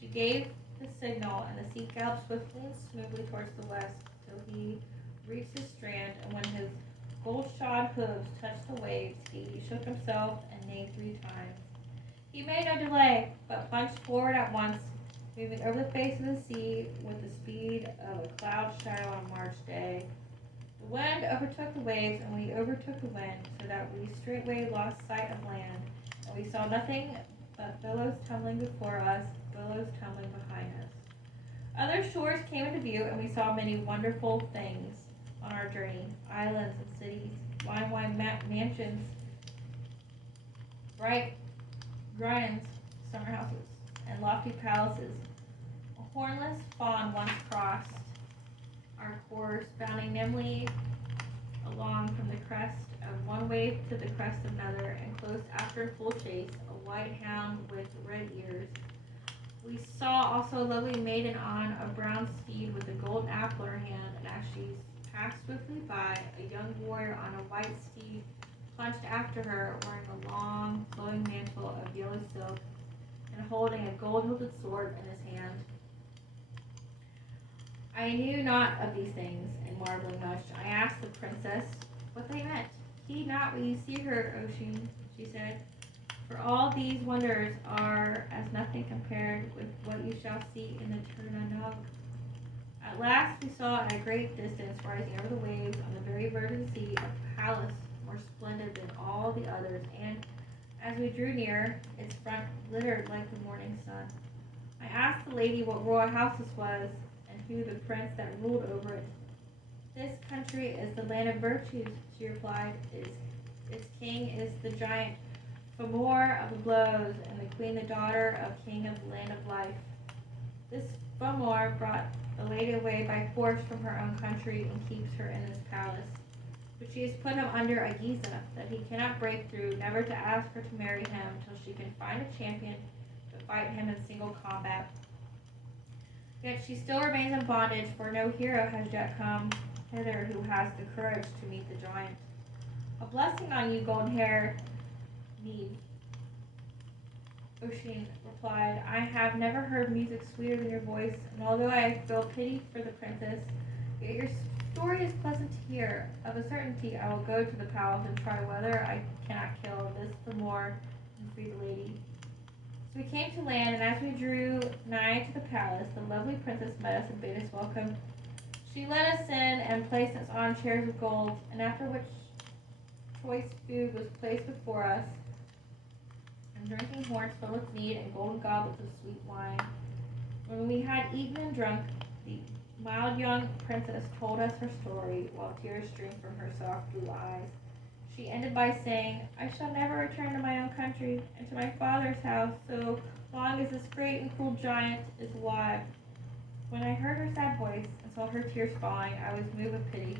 She gave the signal, and the seat galloped swiftly and smoothly towards the west till he reached the strand, and when his gold-shod hooves touched the waves, he shook himself and neighed 3 times. He made no delay, but plunged forward at once, moving over the face of the sea with the speed of a cloud shadow on a March day. The wind overtook the waves, and we overtook the wind, so that we straightway lost sight of land, and we saw nothing but billows tumbling before us, billows tumbling behind us. Other shores came into view, and we saw many wonderful things on our journey: islands and cities, wine mansions, bright gardens, summer houses, and lofty palaces. A hornless fawn once crossed our course, bounding nimbly along from the crest of one wave to the crest of another, and close after in full chase a white hound with red ears. We saw also a lovely maiden on a brown steed with a golden apple in her hand, and as she passed swiftly by, a young warrior on a white steed plunged after her, wearing a long, flowing mantle of yellow silk, and holding a gold-hilted sword in his hand. I knew not of these things, and marveling much, I asked the princess what they meant. "Heed not what you see her, Oisin," she said, "for all these wonders are as nothing compared with what you shall see in the Tir Na Nog." At last we saw at a great distance, rising over the waves on the very verge of the sea, a palace more splendid than all the others, and as we drew near, its front glittered like the morning sun. I asked the lady what royal house this was, and who the prince that ruled over it. "This country is the land of virtues," she replied. Its king is the giant Fena of the blows, and the queen the daughter of king of the land of life. This Fena brought the lady away by force from her own country, and keeps her in this palace. But she has put him under a giza, that he cannot break through, never to ask her to marry him till she can find a champion to fight him in single combat. Yet she still remains in bondage, for no hero has yet come hither who has the courage to meet the giant. "A blessing on you, golden-haired Mead," Oisin replied. "I have never heard music sweeter than your voice, and although I feel pity for the princess, yet your story is pleasant to hear. Of a certainty I will go to the palace and try whether I cannot kill this Fena and free the lady." So we came to land, and as we drew nigh to the palace, the lovely princess met us and bade us welcome. She led us in and placed us on chairs of gold, and after which choice food was placed before us, and drinking horns filled with mead, and golden goblets of sweet wine. When we had eaten and drunk, the mild young princess told us her story, while tears streamed from her soft blue eyes. She ended by saying, "I shall never return to my own country, and to my father's house, so long as this great and cruel giant is alive." When I heard her sad voice, and saw her tears falling, I was moved with pity.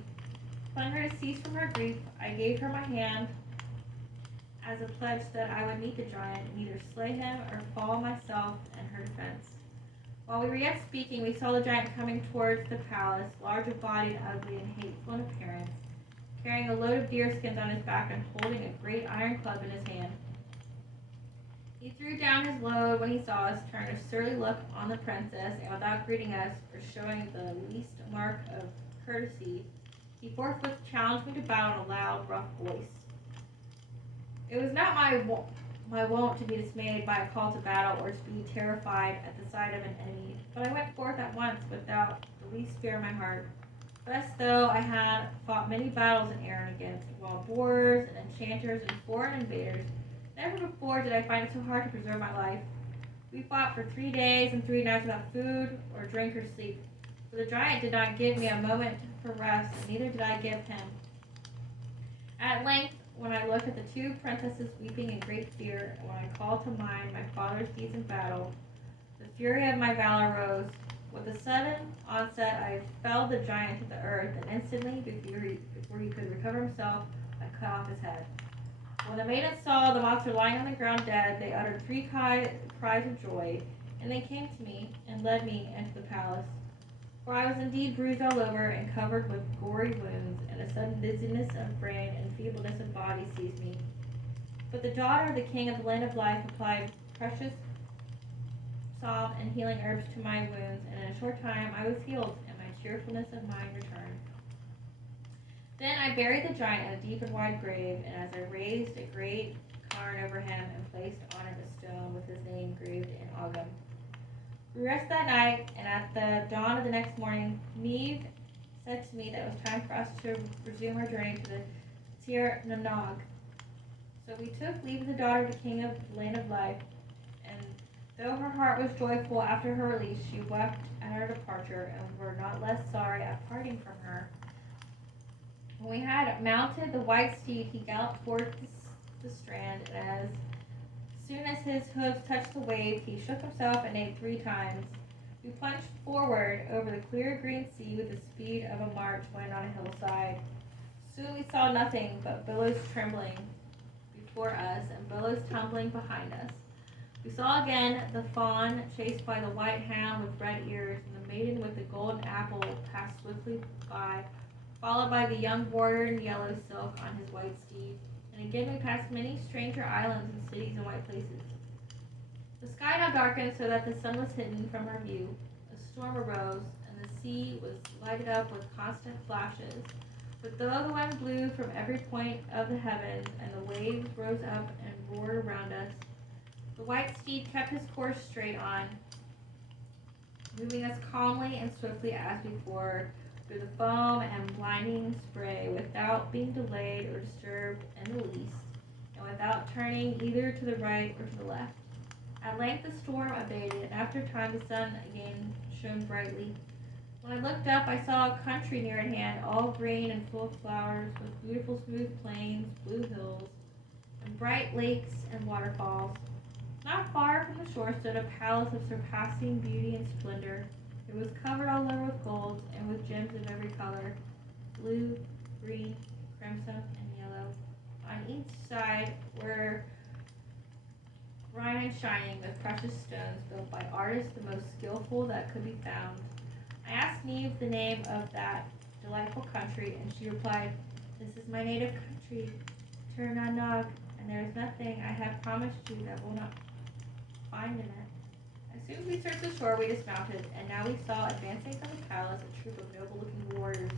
Telling her to cease from her grief, I gave her my hand as a pledge that I would meet the giant, and either slay him or fall myself in her defense. While we were yet speaking, we saw the giant coming towards the palace, large of body and ugly and hateful in appearance, carrying a load of deerskins on his back and holding a great iron club in his hand. He threw down his load when he saw us, turned a surly look on the princess, and without greeting us or showing the least mark of courtesy, he forthwith challenged me to battle in a loud, rough voice. It was not my wont to be dismayed by a call to battle or to be terrified at the sight of an enemy, but I went forth at once without the least fear in my heart. Thus, though I had fought many battles in Erin against wild boars and enchanters and foreign invaders, never before did I find it so hard to preserve my life. We fought for 3 days and 3 nights without food or drink or sleep, for the giant did not give me a moment for rest, and neither did I give him. At length, when I looked at the 2 princesses weeping in great fear, and when I called to mind my father's deeds in battle, the fury of my valor rose. With a sudden onset, I felled the giant to the earth, and instantly, before he could recover himself, I cut off his head. When the maidens saw the monster lying on the ground dead, they uttered 3 cries of joy, and they came to me and led me into the palace. For I was indeed bruised all over and covered with gory wounds, and a sudden dizziness of brain and feebleness of body seized me. But the daughter of the king of the land of life replied, precious salve and healing herbs to my wounds, and in a short time I was healed, and my cheerfulness of mind returned. Then I buried the giant in a deep and wide grave, and as I raised a great cairn over him and placed on it a stone with his name engraved in Ogam. We rested that night, and at the dawn of the next morning, Neve said to me that it was time for us to resume our journey to the Tir Na Nog. So we took leave of the daughter of the king of the land of life, and though her heart was joyful after her release, she wept at our departure, and were not less sorry at parting from her. When we had mounted the white steed, he galloped toward the strand, and as soon as his hooves touched the wave, he shook himself and neighed 3 times. We plunged forward over the clear green sea with the speed of a March wind on a hillside. Soon we saw nothing but billows trembling before us and billows tumbling behind us. We saw again the fawn chased by the white hound with red ears, and the maiden with the golden apple passed swiftly by, followed by the young warrior in yellow silk on his white steed. And again we passed many stranger islands and cities and white places. The sky now darkened so that the sun was hidden from our view. A storm arose, and the sea was lighted up with constant flashes. But though the wind blew from every point of the heavens, and the waves rose up and roared around us, the white steed kept his course straight on, moving us calmly and swiftly as before, through the foam and blinding spray, without being delayed or disturbed in the least, and without turning either to the right or to the left. At length the storm abated, and after a time the sun again shone brightly. When I looked up, I saw a country near at hand, all green and full of flowers, with beautiful smooth plains, blue hills, and bright lakes and waterfalls. Not far from the shore stood a palace of surpassing beauty and splendor. It was covered all over with gold and with gems of every color, blue, green, crimson, and yellow. On each side were and shining with precious stones built by artists the most skillful that could be found. I asked Neve the name of that delightful country, and she replied, "This is my native country, Tir Na Nog, and there is nothing I have promised you that will not find in it." As soon as we searched the shore, we dismounted, and now we saw advancing from the palace a troop of noble-looking warriors,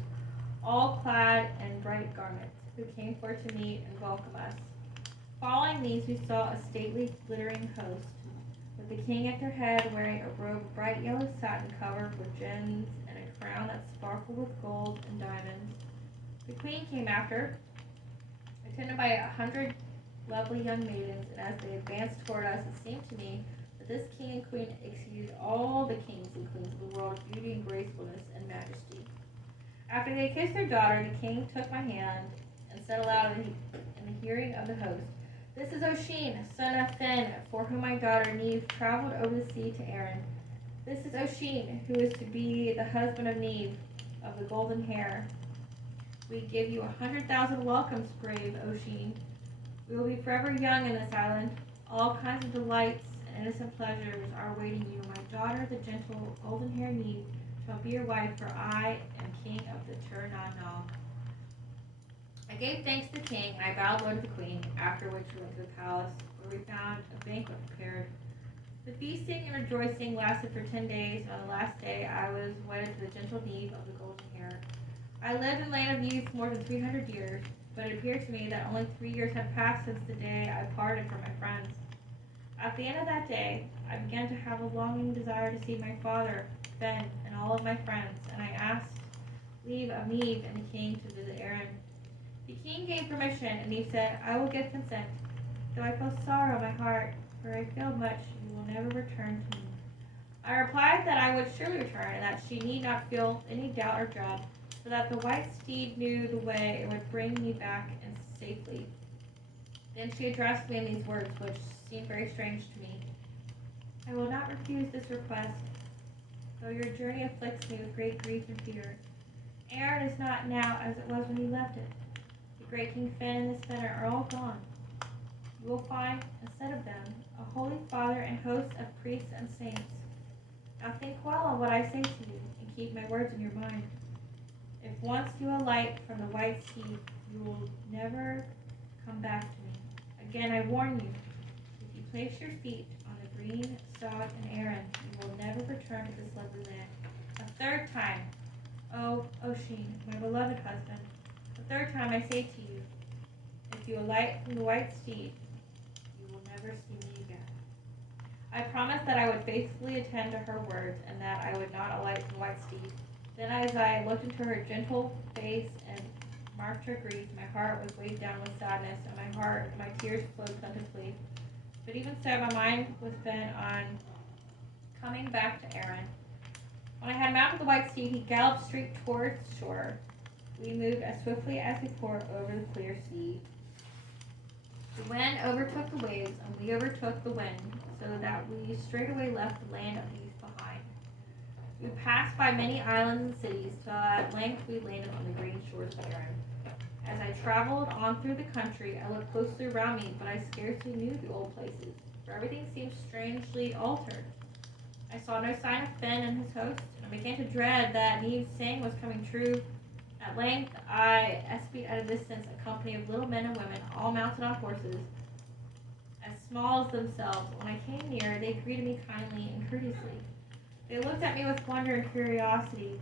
all clad in bright garments, who came forth to meet and welcome us. Following these, we saw a stately, glittering host, with the king at their head, wearing a robe of bright yellow satin covered with gems and a crown that sparkled with gold and diamonds. The queen came after, attended by 100 lovely young maidens, and as they advanced toward us, it seemed to me that this king and queen exceeded all the kings and queens of the world in beauty and gracefulness and majesty. After they kissed their daughter, the king took my hand and said aloud in the hearing of the host, "This is Oisin, son of Fena, for whom my daughter Neve traveled over the sea to Erin. This is Oisin, who is to be the husband of Neve, of the golden hair. We give you 100,000 welcomes, brave Oisin. We will be forever young in this island. All kinds of delights and innocent pleasures are awaiting you. My daughter, the gentle golden-haired Neve, shall be your wife, for I am king of the Tir Na Nog." I gave thanks to the king, and I bowed low to the queen, after which we went to the palace, where we found a banquet prepared. The feasting and rejoicing lasted for 10 days, and on the last day I was wedded to the gentle Neve of the golden hair. I lived in the land of youth more than 300 years, but it appeared to me that only 3 years had passed since the day I parted from my friends. At the end of that day, I began to have a longing desire to see my father, Ben, and all of my friends, and I asked leave of Neve and the king to visit Erin. The king gave permission, and he said, "I will give consent, though I feel sorrow in my heart, for I feel much you will never return to me." I replied that I would surely return, and that she need not feel any doubt or dread, for that the white steed knew the way and would bring me back in safely. Then she addressed me in these words, which seemed very strange to me. "I will not refuse this request, though your journey afflicts me with great grief and fear. Erin is not now as it was when you left it. The great King Fena and his men are all gone. You will find, instead of them, a holy father and hosts of priests and saints. Now think well on what I say to you, and keep my words in your mind. If once you alight from the white steed, you will never come back to me. Again, I warn you, if you place your feet on the green sod in Erin, you will never return to this lovely land. A third time, oh, Oisin, my beloved husband, a third time I say to you, if you alight from the white steed, you will never see me again. I promised that I would faithfully attend to her words and that I would not alight from the white steed. Then as I looked into her gentle face and marked her grief, my heart was weighed down with sadness, and my tears flowed plentifully. But even so, my mind was bent on coming back to Erin. When I had mounted the white steed, he galloped straight towards shore. We moved as swiftly as before over the clear sea. The wind overtook the waves, and we overtook the wind, so that we straightway left the land of ease behind. We passed by many islands and cities, till at length we landed on the green shores of Erin. As I traveled on through the country, I looked closely around me, but I scarcely knew the old places, for everything seemed strangely altered. I saw no sign of Fenn and his host, and I began to dread that Neve's saying was coming true. At length, I espied at a distance a company of little men and women, all mounted on horses, as small as themselves. When I came near, they greeted me kindly and courteously. They looked at me with wonder and curiosity,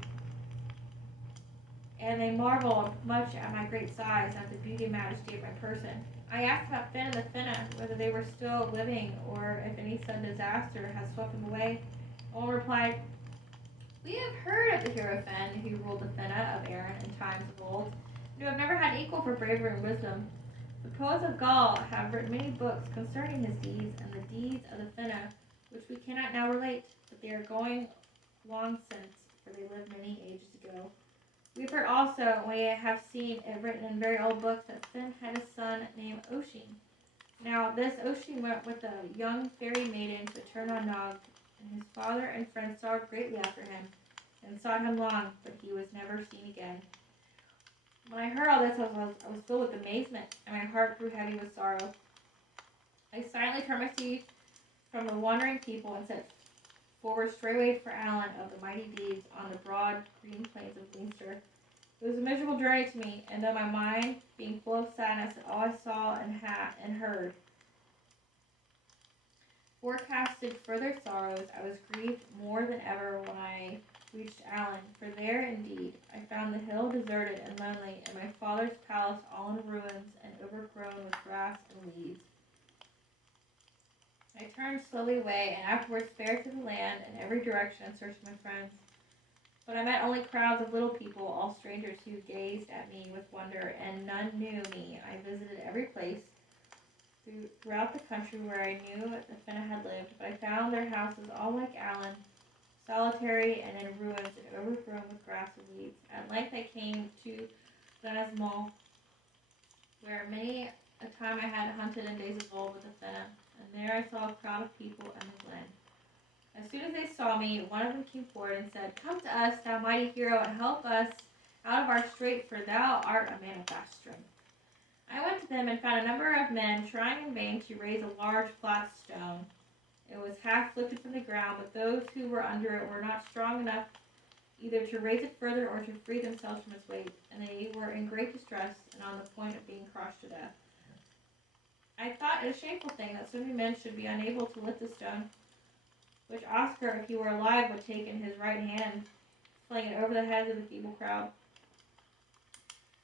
and they marveled much at my great size and at the beauty and majesty of my person. I asked about Fena and the Fena, whether they were still living or if any sudden disaster had swept them away. All replied, "We have heard of the hero Fen, who ruled the Fena of Erin in times of old, and who have never had equal for bravery and wisdom. The poets of Gaul have written many books concerning his deeds and the deeds of the Fena, which we cannot now relate, but they are going long since, for they lived many ages ago. We have heard also, and we have seen it written in very old books, that Finn had a son named Oisin. Now this Oisin went with a young fairy maiden to Tir Na Nog, and his father and friends sorrowed greatly after him, and sought him long, but he was never seen again." When I heard all this, I was filled with amazement, and my heart grew heavy with sorrow. I silently turned my seat from the wandering people and set forward straightway for Allen of the mighty deeds on the broad green plains of Leinster. It was a miserable journey to me, and though my mind, being full of sadness at all I saw and heard, forecasted further sorrows, I was grieved more than ever when I reached Allen, for there, indeed, I found the hill deserted and lonely, and my father's palace all in ruins and overgrown with grass and weeds. I turned slowly away, and afterwards fared to the land in every direction in search of my friends. But I met only crowds of little people, all strangers who gazed at me with wonder, and none knew me. I visited every place throughout the country where I knew the Fena had lived, but I found their houses all like Allen, solitary and in ruins and overgrown with grass and weeds. At length I came to Glenismall, where many a time I had hunted in days of old with the Fena, and there I saw a crowd of people in the glen. As soon as they saw me, one of them came forward and said, "Come to us, thou mighty hero, and help us out of our strait, for thou art a man of vast strength." I went to them and found a number of men trying in vain to raise a large flat stone. It was half lifted from the ground, but those who were under it were not strong enough either to raise it further or to free themselves from its weight, and they were in great distress and on the point of being crushed to death. I thought it a shameful thing that so many men should be unable to lift the stone, which Oscar, if he were alive, would take in his right hand and fling it over the heads of the feeble crowd.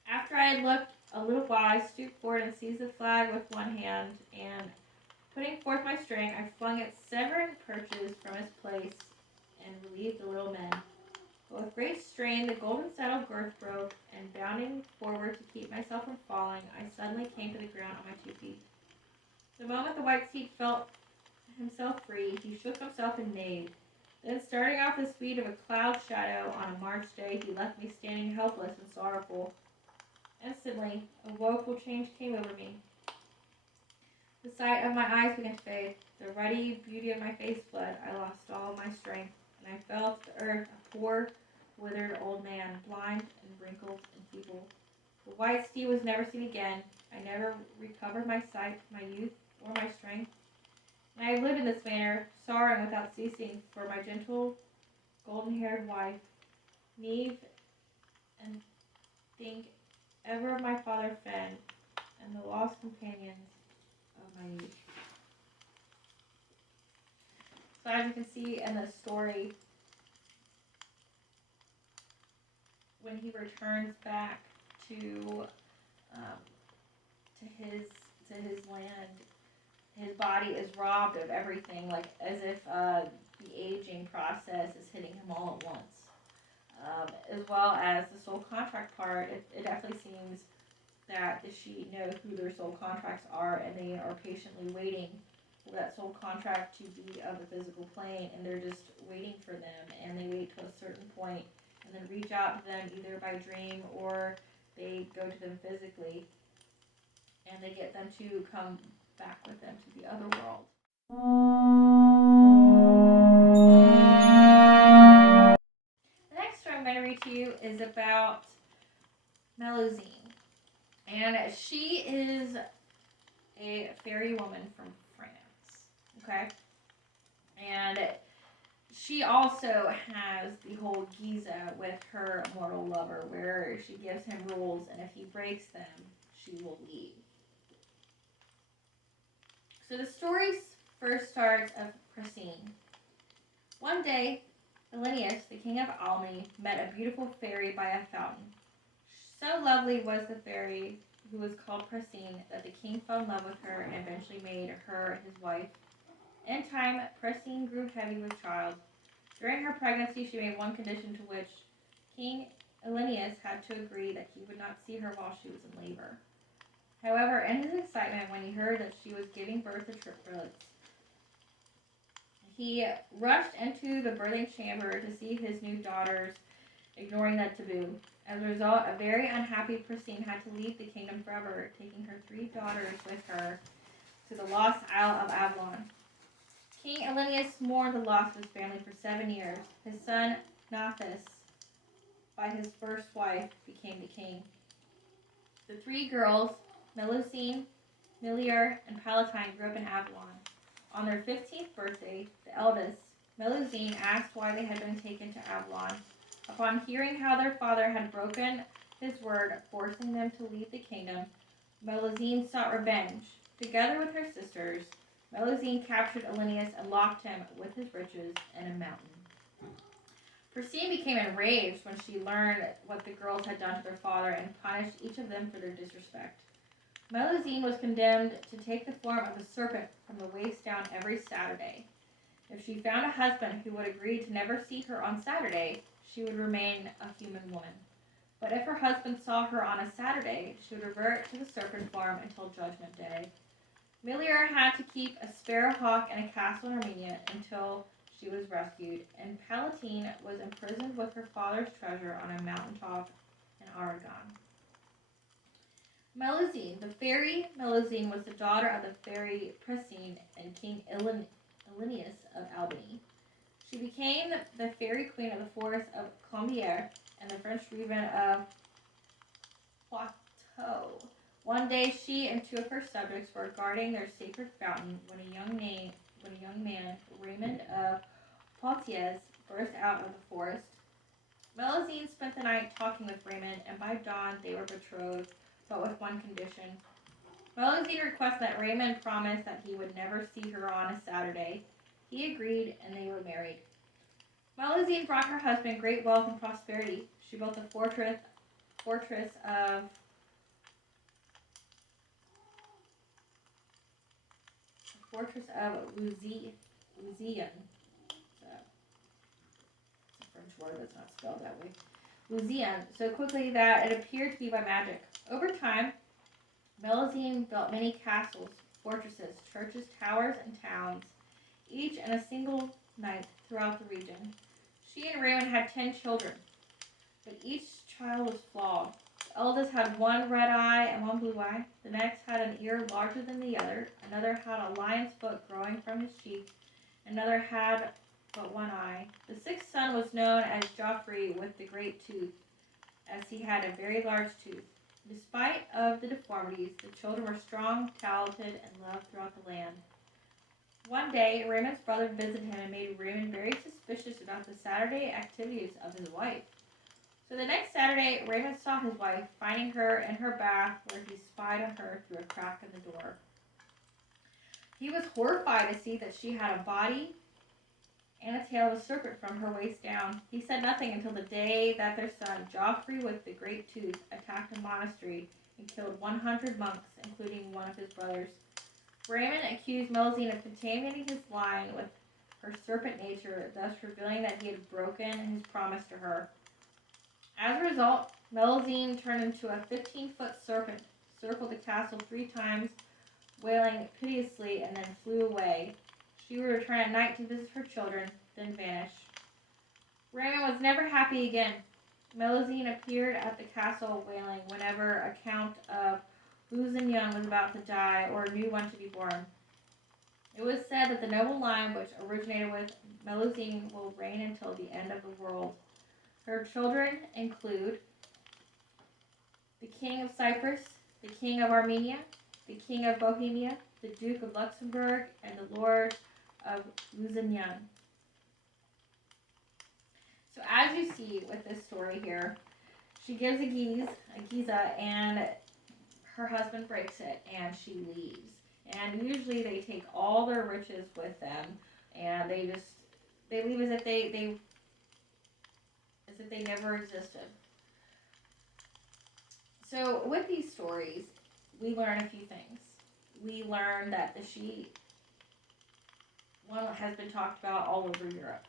After I had looked a little while, I stooped forward and seized the flag with one hand, and putting forth my strength, I flung its severing perches from its place and relieved the little men. But with great strain, the golden saddle girth broke, and bounding forward to keep myself from falling, I suddenly came to the ground on my 2 feet. The moment the white steed felt himself free, he shook himself and neighed. Then, starting off the speed of a cloud shadow on a March day, he left me standing helpless and sorrowful. Instantly, a woeful change came over me. The sight of my eyes began to fade. The ruddy beauty of my face fled. I lost all my strength, and I fell to the earth, a poor, withered old man, blind and wrinkled and feeble. The white steed was never seen again. I never recovered my sight, my youth, or my strength. And I have lived in this manner, sorrowing without ceasing for my gentle, golden-haired wife, Neve, and think ever of my father Fen, and the lost companions of my youth. So as you can see in the story, when he returns back to his land, his body is robbed of everything, like as if the aging process is hitting him all at once. As well as the soul contract part, it definitely seems that the Sidhe know who their soul contracts are, and they are patiently waiting for that soul contract to be of the physical plane, and they're just waiting for them, and they wait to a certain point, and then reach out to them either by dream or they go to them physically, and they get them to come back with them to the other world. The next story I'm going to read to you is about Melusine. And she is a fairy woman from France. Okay? And she also has the whole Giza with her mortal lover, where she gives him rules, and if he breaks them, she will leave. So the story first starts of Prasine. One day, Elenius, the king of Alni, met a beautiful fairy by a fountain. So lovely was the fairy, who was called Prasine, that the king fell in love with her and eventually made her his wife. In time, Prasine grew heavy with child. During her pregnancy, she made one condition to which King Elenius had to agree, that he would not see her while she was in labor. However, in his excitement, when he heard that she was giving birth to triplets, he rushed into the birthing chamber to see his new daughters, ignoring that taboo. As a result, a very unhappy Prasine had to leave the kingdom forever, taking her 3 daughters with her to the lost Isle of Avalon. King Elenius mourned the loss of his family for 7 years. His son, Nathus, by his first wife, became the king. The 3 girls, Melusine, Midhir, and Palatine, grew up in Avalon. On their 15th birthday, the eldest, Melusine, asked why they had been taken to Avalon. Upon hearing how their father had broken his word, forcing them to leave the kingdom, Melusine sought revenge. Together with her sisters, Melusine captured Elenius and locked him with his riches in a mountain. Prasine became enraged when she learned what the girls had done to their father and punished each of them for their disrespect. Melusine was condemned to take the form of a serpent from the waist down every Saturday. If she found a husband who would agree to never see her on Saturday, she would remain a human woman. But if her husband saw her on a Saturday, she would revert to the serpent form until Judgment Day. Midhir had to keep a sparrow hawk in a castle in Armenia until she was rescued, and Palatine was imprisoned with her father's treasure on a mountaintop in Aragon. Melusine. The fairy Melusine was the daughter of the fairy Prasine and King Elenius of Albany. She became the fairy queen of the forest of Combières and the French region of Poitiers. One day, she and 2 of her subjects were guarding their sacred fountain when a young man, Raymond of Poitiers, burst out of the forest. Melusine spent the night talking with Raymond, and by dawn they were betrothed, but with one condition. Melusine requested that Raymond promise that he would never see her on a Saturday. He agreed, and they were married. Melusine brought her husband great wealth and prosperity. She built the fortress of Witchy. It's a French word that's not spelled that way. Melusine, so quickly that it appeared to be by magic. Over time, Melusine built many castles, fortresses, churches, towers, and towns, each in a single night throughout the region. She and Raymond had 10 children, but each child was flawed. The eldest had 1 red eye and 1 blue eye. The next had an ear larger than the other. Another had a lion's foot growing from his cheek. Another had but 1 eye. The 6th son was known as Geoffrey with the great tooth, as he had a very large tooth. Despite of the deformities, the children were strong, talented, and loved throughout the land. One day, Raymond's brother visited him and made Raymond very suspicious about the Saturday activities of his wife. So the next Saturday, Raymond saw his wife, finding her in her bath, where he spied on her through a crack in the door. He was horrified to see that she had a body and a tail of a serpent from her waist down. He said nothing until the day that their son, Joffrey with the Great Tooth, attacked a monastery and killed 100 monks, including one of his brothers. Raymond accused Melusine of contaminating his line with her serpent nature, thus revealing that he had broken his promise to her. As a result, Melusine turned into a 15-foot serpent, circled the castle 3 times, wailing piteously, and then flew away. She would return at night to visit her children, then vanish. Raymond was never happy again. Melusine appeared at the castle wailing whenever a count of Lusignan was about to die or a new one to be born. It was said that the noble line which originated with Melusine will reign until the end of the world. Her children include the King of Cyprus, the King of Armenia, the King of Bohemia, the Duke of Luxembourg, and the Lord of Lusignan. So as you see with this story here, she gives a Giza, and her husband breaks it, and she leaves. And usually they take all their riches with them, and they leave as if they never existed. So with these stories, we learn a few things. We learn that the she has been talked about all over Europe,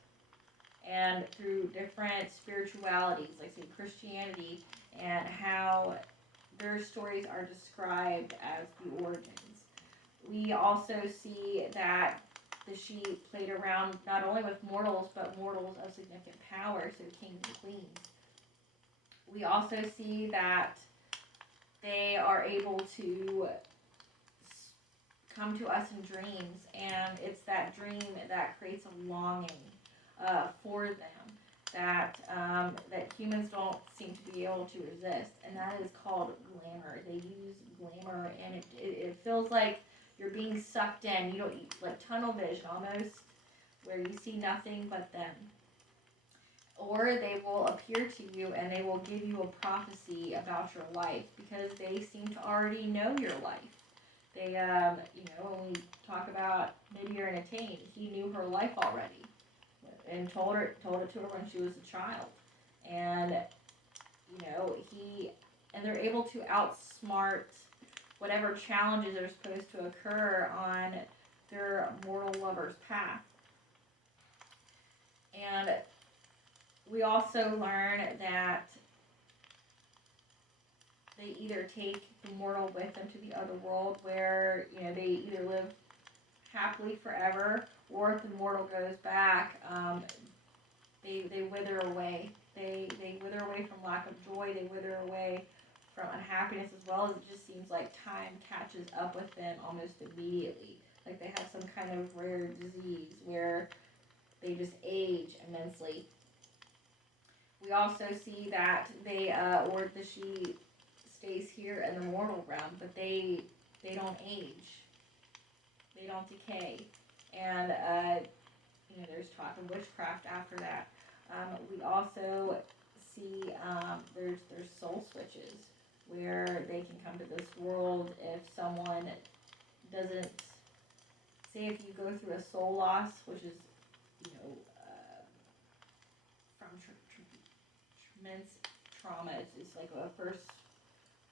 and through different spiritualities, like say Christianity, and how their stories are described as the origins. We also see that the she played around not only with mortals, but mortals of significant power, so kings and queens. We also see that they are able to come to us in dreams, and it's that dream that creates a longing for them that humans don't seem to be able to resist, and that is called glamour. They use glamour, and it feels like you're being sucked in. You don't like tunnel vision almost, where you see nothing but them. Or they will appear to you and they will give you a prophecy about your life because they seem to already know your life. They, when we talk about Midhir Etain, he knew her life already and told it to her when she was a child. And, they're able to outsmart whatever challenges are supposed to occur on their mortal lover's path. And we also learn that they either take the mortal with them to the other world where, they either live happily forever, or if the mortal goes back, they wither away. They wither away from lack of joy. They wither away from unhappiness, as well as it just seems like time catches up with them almost immediately. Like they have some kind of rare disease where they just age immensely. We also see that the she stays here in the mortal realm, but they don't age. They don't decay. And, there's talk of witchcraft after that. We also see there's soul switches where they can come to this world if someone doesn't, say if you go through a soul loss, which is, from tremendous trauma. It's like a first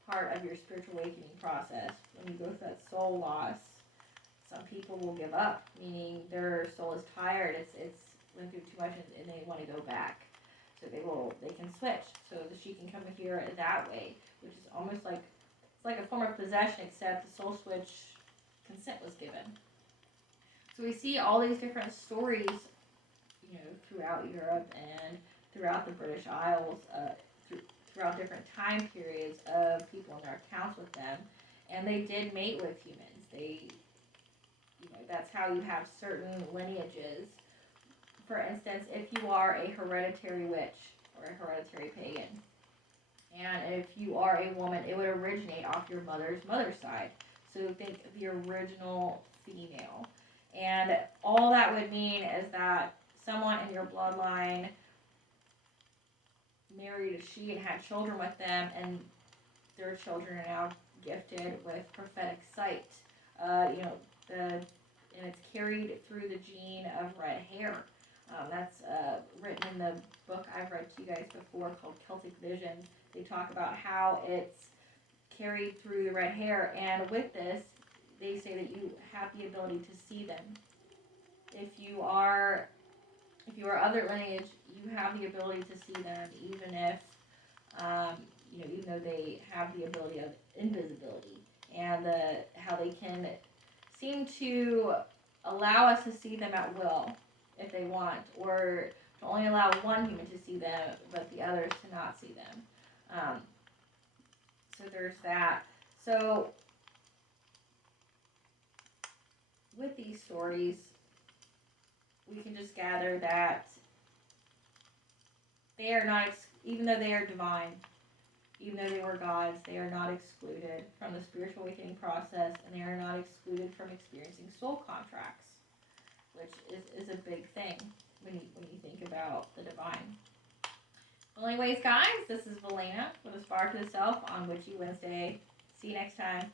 part of your spiritual awakening process. When you go through that soul loss, some people will give up, meaning their soul is tired. It's went through too much and they want to go back. So they can switch. So that she can come here that way, which is almost like it's like a form of possession, except the soul switch consent was given. So we see all these different stories, throughout Europe and throughout the British Isles, throughout different time periods of people in their accounts with them, and they did mate with humans. They, that's how you have certain lineages. For instance, if you are a hereditary witch or a hereditary pagan, and if you are a woman, it would originate off your mother's side. So think the original female. And all that would mean is that someone in your bloodline married a she and had children with them, and their children are now gifted with prophetic sight. And it's carried through the gene of red hair. That's written in the book I've read to you guys before called Celtic Vision. They talk about how it's carried through the red hair, and with this, they say that you have the ability to see them. If you are other lineage, you have the ability to see them, even if even though they have the ability of invisibility, and how they can seem to allow us to see them at will if they want, or to only allow one human to see them, but the others to not see them. So there's that. So with these stories, we can just gather that they are not, even though they are divine, even though they were gods, they are not excluded from the spiritual awakening process, and they are not excluded from experiencing soul contracts, which is a big thing when you think about the divine. Well, anyways, guys, this is Valena with A Spark to the Self on Witchy Wednesday. See you next time.